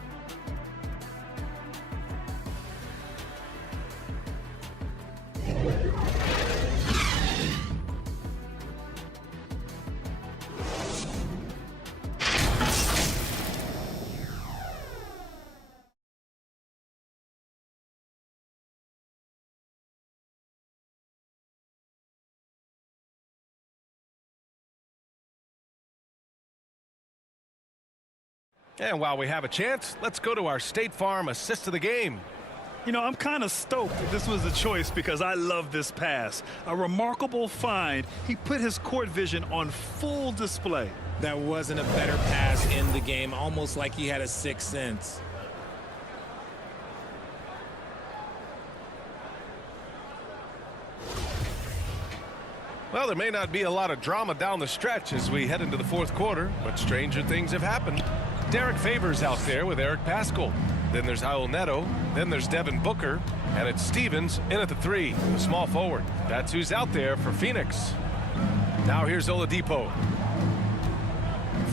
And while we have a chance, let's go to our State Farm assist of the game. You know, I'm kind of stoked that this was a choice because I love this pass. A remarkable find. He put his court vision on full display. That wasn't a better pass in the game, almost like he had a 6th sense. Well, there may not be a lot of drama down the stretch as we head into the 4th quarter, but stranger things have happened. Derek Favors out there with Eric Pascal. Then there's Raul Neto. Then there's Devin Booker. And it's Stevens in at the 3, the small forward. That's who's out there for Phoenix. Now here's Oladipo.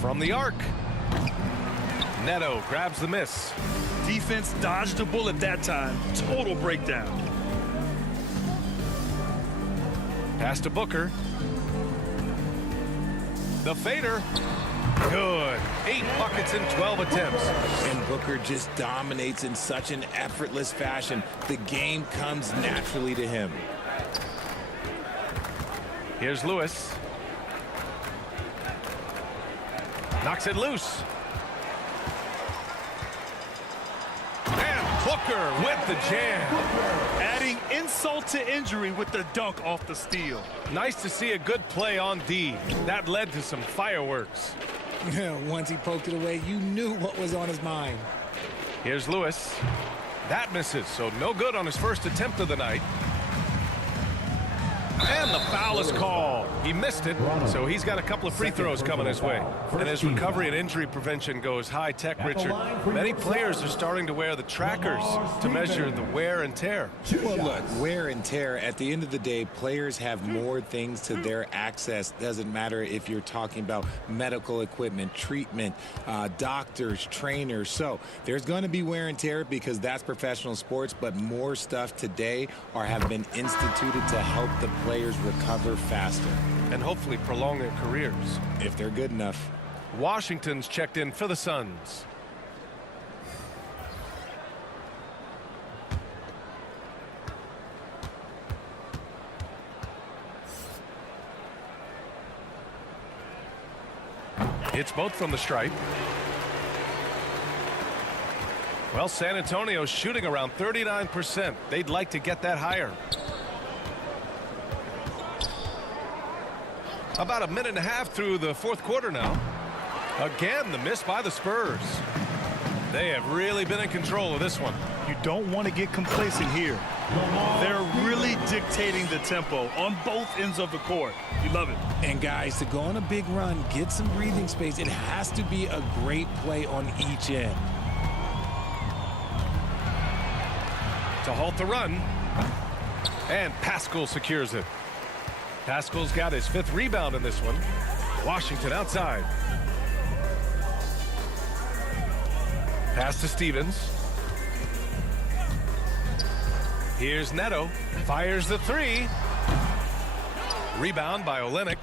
From the arc. Neto grabs the miss. Defense dodged a bullet that time. Total breakdown. Pass to Booker. The fader. Good. 8 buckets in 12 attempts. And Booker just dominates in such an effortless fashion. The game comes naturally to him. Here's Lewis. Knocks it loose. And Booker with the jam. Adding insult to injury with the dunk off the steal. Nice to see a good play on D. That led to some fireworks. Once he poked it away, you knew what was on his mind. Here's Lewis. That misses, so no good on his first attempt of the night. And the foul is called. He missed it, so he's got a couple of free throws coming his way. And as recovery and injury prevention goes high-tech, Richard, many players are starting to wear the trackers to measure the wear and tear. Well, look, wear and tear, at the end of the day, players have more things to their access. Doesn't matter if you're talking about medical equipment, treatment, doctors, trainers. So there's going to be wear and tear because that's professional sports, but more stuff today have been instituted to help the players recover faster. And hopefully prolong their careers. If they're good enough. Washington's checked in for the Suns. It's both from the stripe. Well, San Antonio's shooting around 39%. They'd like to get that higher. About a minute and a half through the fourth quarter now. Again, the miss by the Spurs. They have really been in control of this one. You don't want to get complacent here. They're really dictating the tempo on both ends of the court. You love it. And guys, to go on a big run, get some breathing space, it has to be a great play on each end. To halt the run. And Pascal secures it. Pascal's got his 5th rebound in this one. Washington outside. Pass to Stevens. Here's Neto. Fires the 3. Rebound by Olynyk.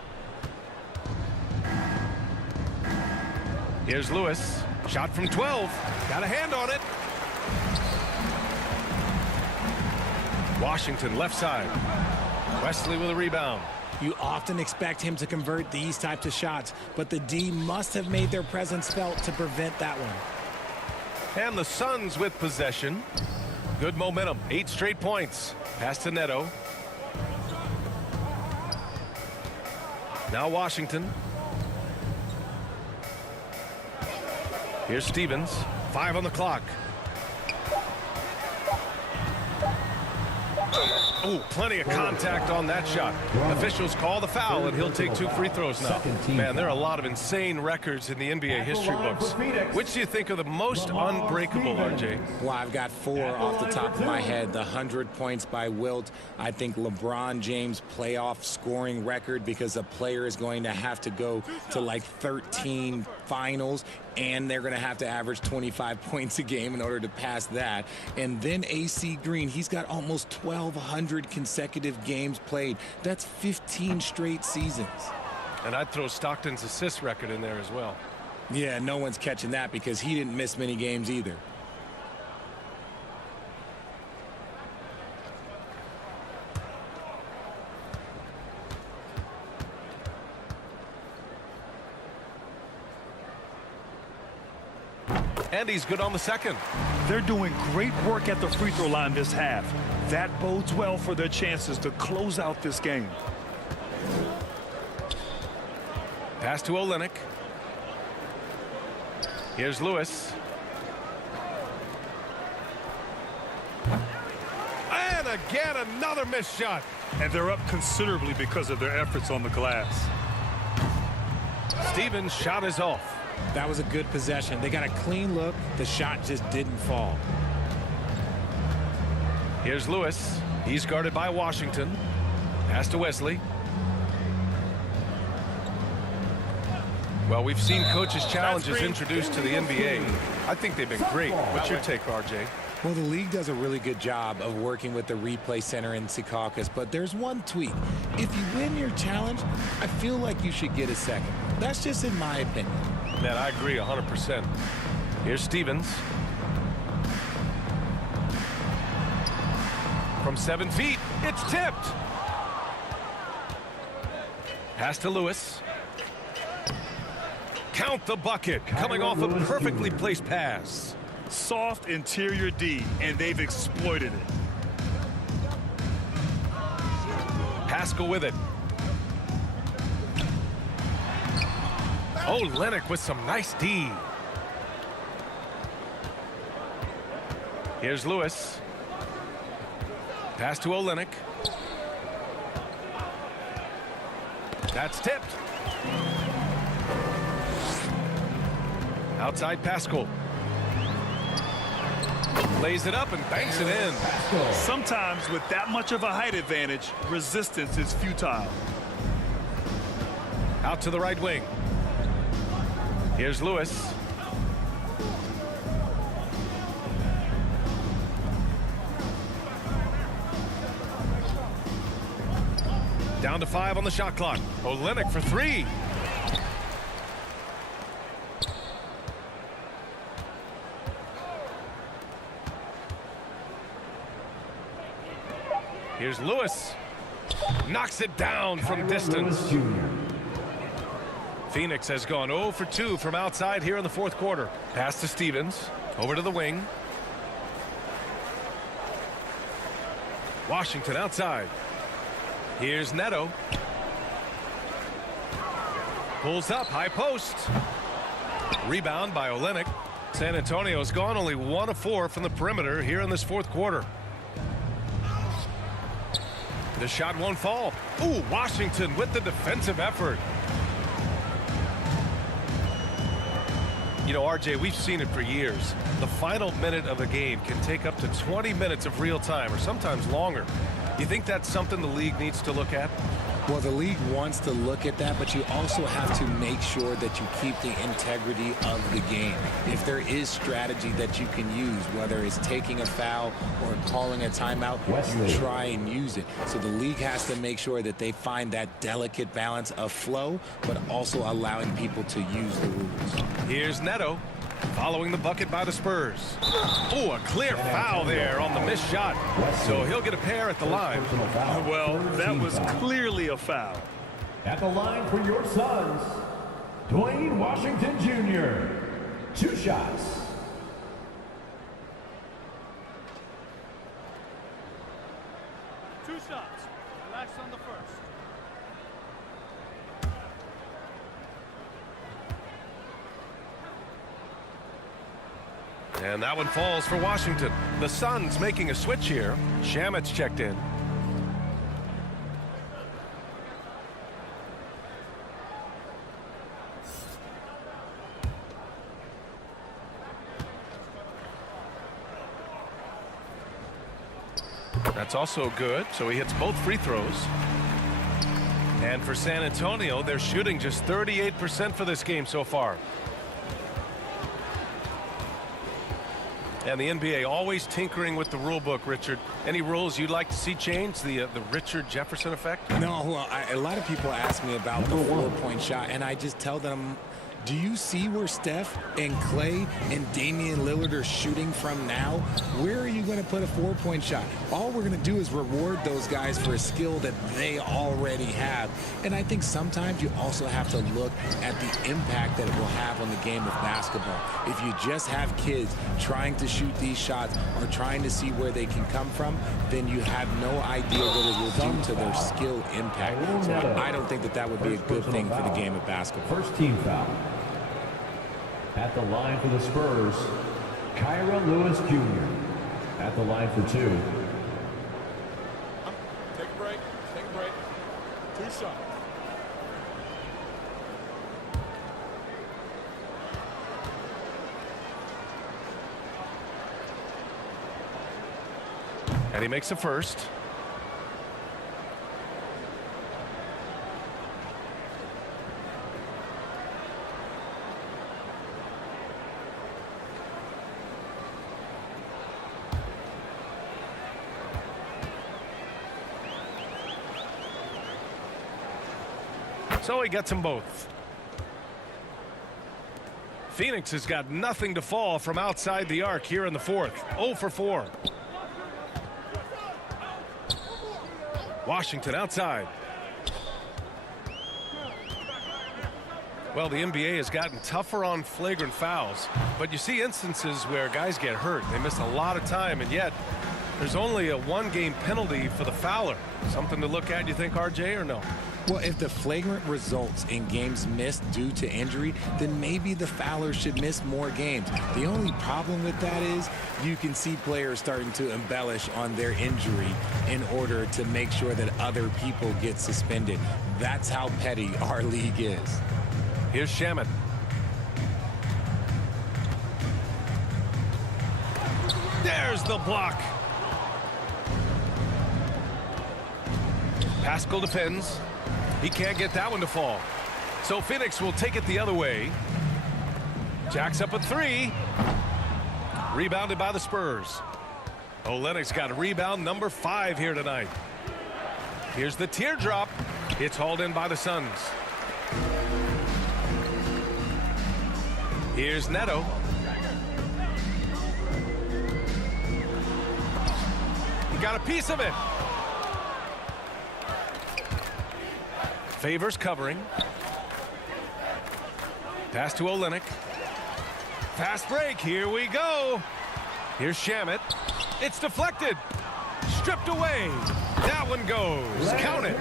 Here's Lewis. Shot from 12. Got a hand on it. Washington left side. Wesley with a rebound. You often expect him to convert these types of shots, but the D must have made their presence felt to prevent that one. And the Suns with possession. Good momentum. 8 straight points. Pass to Neto. Now Washington. Here's Stevens. 5 on the clock. Oh, plenty of contact on that shot. Officials call the foul, and he'll take 2 free throws now. Man, there are a lot of insane records in the NBA history books. Which do you think are the most unbreakable, RJ? Well, I've got 4 off the top of my head. The 100 points by Wilt. I think LeBron James' playoff scoring record, because a player is going to have to go to like 13 finals, and they're going to have to average 25 points a game in order to pass that. And then AC Green, he's got almost 1,200 consecutive games played. That's 15 straight seasons. And I'd throw Stockton's assist record in there as well. Yeah, no one's catching that because he didn't miss many games either. And he's good on the second. They're doing great work at the free throw line this half. That bodes well for their chances to close out this game. Pass to Olynyk. Here's Lewis. And again, another missed shot. And they're up considerably because of their efforts on the glass. Stevens' shot is off. That was a good possession. They got a clean look. The shot just didn't fall. Here's Lewis. He's guarded by Washington. Pass to Wesley. Well, we've seen coaches' challenges introduced to the NBA. I think they've been great. What's your take, RJ? Well, the league does a really good job of working with the replay center in Secaucus, but there's one tweak. If you win your challenge, I feel like you should get a second. That's just in my opinion. Man, I agree 100%. Here's Stevens. From 7 feet, it's tipped. Pass to Lewis. Count the bucket, coming off a perfectly placed pass. Soft interior D, and they've exploited it. Pascal with it. Oh, Olynyk with some nice D. Here's Lewis. Pass to Olynyk. That's tipped. Outside Pascal. Lays it up and banks it in. Sometimes with that much of a height advantage, resistance is futile. Out to the right wing. Here's Lewis. Down to 5 on the shot clock. Olynyk for 3. Here's Lewis. Knocks it down from distance. Phoenix has gone 0 for 2 from outside here in the fourth quarter. Pass to Stevens. Over to the wing. Washington outside. Here's Neto. Pulls up, high post. Rebound by Olenek. San Antonio's gone only 1 of 4 from the perimeter here in this fourth quarter. The shot won't fall. Ooh, Washington with the defensive effort. You know, RJ, we've seen it for years. The final minute of a game can take up to 20 minutes of real time or sometimes longer. You think that's something the league needs to look at? Well, the league wants to look at that, but you also have to make sure that you keep the integrity of the game. If there is strategy that you can use, whether it's taking a foul or calling a timeout, try and use it. So the league has to make sure that they find that delicate balance of flow, but also allowing people to use the rules. Here's Neto following the bucket by the Spurs. Oh, a clear foul there on the missed shot. So he'll get a pair at the line. Well, that was clearly a foul. At the line for your Suns, Dwayne Washington Jr. 2 shots. Two shots. Relax on the first. And that one falls for Washington. The Suns making a switch here. Shamet's checked in. That's also good, so he hits both free throws. And for San Antonio, they're shooting just 38% for this game so far. And the NBA always tinkering with the rule book, Richard. Any rules you'd like to see changed? The Richard Jefferson effect? No, well, a lot of people ask me about the 4-point shot, and I just tell them, do you see where Steph and Clay and Damian Lillard are shooting from now? Where are you going to put a 4-point shot? All we're going to do is reward those guys for a skill that they already have. And I think sometimes you also have to look at the impact that it will have on the game of basketball. If you just have kids trying to shoot these shots or trying to see where they can come from, then you have no idea what it will do to their skill impact. So I don't think that that would be a good thing for the game of basketball. First team foul. At the line for the Spurs, Kyra Lewis Jr. At the line for 2. Take a break. Take a break. 2 shots. And he makes the first. So he gets them both. Phoenix has got nothing to fall from outside the arc here in the fourth. 0 for 4. Washington outside. Well, the NBA has gotten tougher on flagrant fouls, but you see instances where guys get hurt. They miss a lot of time, and yet there's only a 1-game penalty for the fouler. Something to look at, you think, RJ, or no? Well, if the flagrant results in games missed due to injury, then maybe the fouler should miss more games. The only problem with that is you can see players starting to embellish on their injury in order to make sure that other people get suspended. That's how petty our league is. Here's Shamet. There's the block. Pascal defends. He can't get that one to fall. So Phoenix will take it the other way. Jacks up a 3. Rebounded by the Spurs. Olenek's got rebound number 5 here tonight. Here's the teardrop. It's hauled in by the Suns. Here's Neto. He got a piece of it. Favors covering. Pass to Olenek. Fast break. Here we go. Here's Shamet. It's deflected. Stripped away. That one goes. Count it.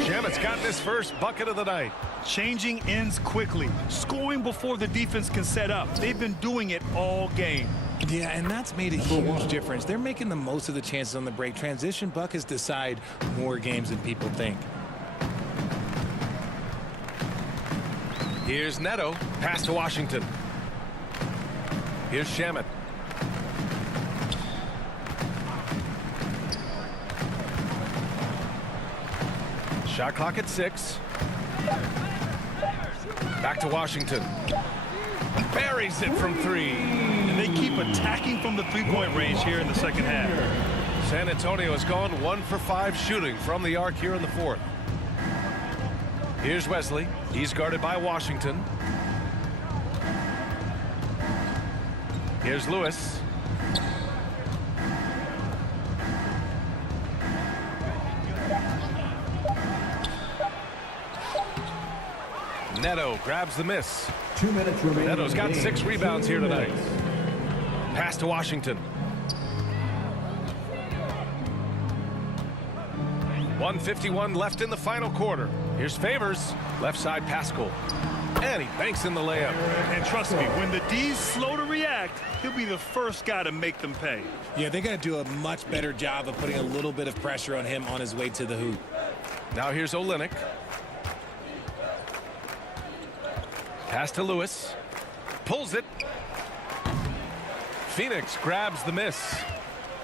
Shamet's gotten his first bucket of the night. Changing ends quickly, scoring before the defense can set up. They've been doing it all game. Yeah, and that's made a huge difference. They're making the most of the chances on the break. Transition buckets decide more games than people think. Here's Neto. Pass to Washington. Here's Shamet. Shot clock at 6. Back to Washington. Buries it from 3. And they keep attacking from the three-point range here in the second half. San Antonio has gone 1 for 5 shooting from the arc here in the 4th. Here's Wesley. He's guarded by Washington. Here's Lewis. Neto grabs the miss. 2 minutes remaining. Neto's got 6 rebounds here tonight. Pass to Washington. 1:51 left in the final quarter. Here's Favors. Left side Pascal. And he banks in the layup. And trust me, when the D's slow to react, he'll be the first guy to make them pay. Yeah, they got to do a much better job of putting a little bit of pressure on him on his way to the hoop. Now here's Olynyk. Pass to Lewis. Pulls it. Phoenix grabs the miss.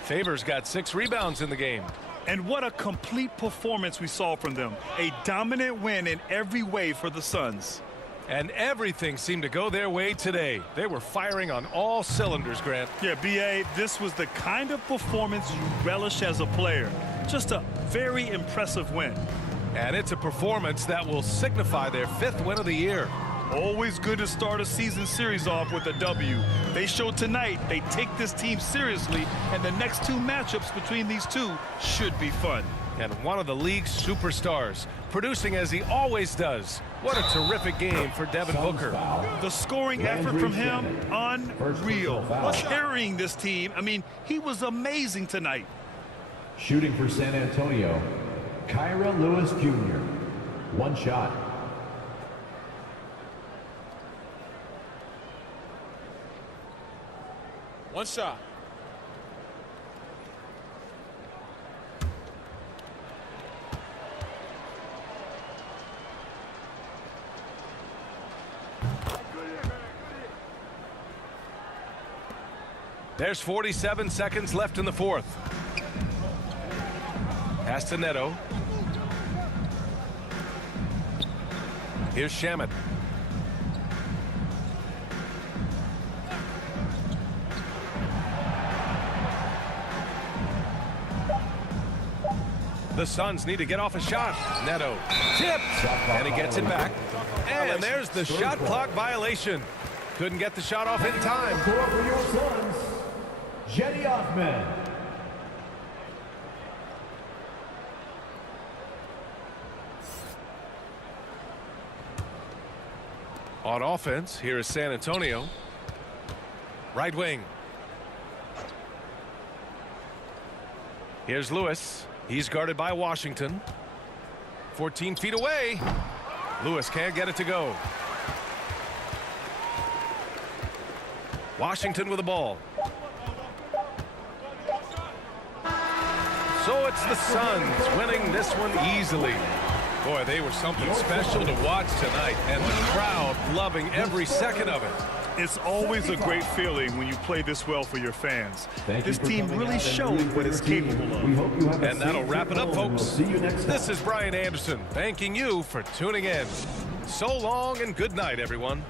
Favors got 6 rebounds in the game. And what a complete performance we saw from them. A dominant win in every way for the Suns. And everything seemed to go their way today. They were firing on all cylinders, Grant. Yeah, B.A., this was the kind of performance you relish as a player. Just a very impressive win. And it's a performance that will signify their 5th win of the year. Always good to start a season series off with a W. They showed tonight they take this team seriously, and the next 2 matchups between these two should be fun. And one of the league's superstars, producing as he always does. What a terrific game for Devin Booker. The scoring effort from him, unreal. Carrying this team, I mean, he was amazing tonight. Shooting for San Antonio, Kyra Lewis Jr. 1 shot. One shot. There's 47 seconds left in the 4th. Pass to Neto. Here's Shamet. The Suns need to get off a shot. Neto tipped, and he gets it back. And there's the shot clock violation. Couldn't get the shot off in time. Score for your Suns, Jenny Hoffman. On offense, here is San Antonio. Right wing. Here's Lewis. He's guarded by Washington. 14 feet away. Lewis can't get it to go. Washington with the ball. So it's the Suns winning this one easily. Boy, they were something special to watch tonight, and the crowd loving every second of it. It's always a great feeling when you play this well for your fans. This team really showed what it's capable of. And that'll wrap it up, folks. This is Brian Anderson thanking you for tuning in. So long and good night, everyone.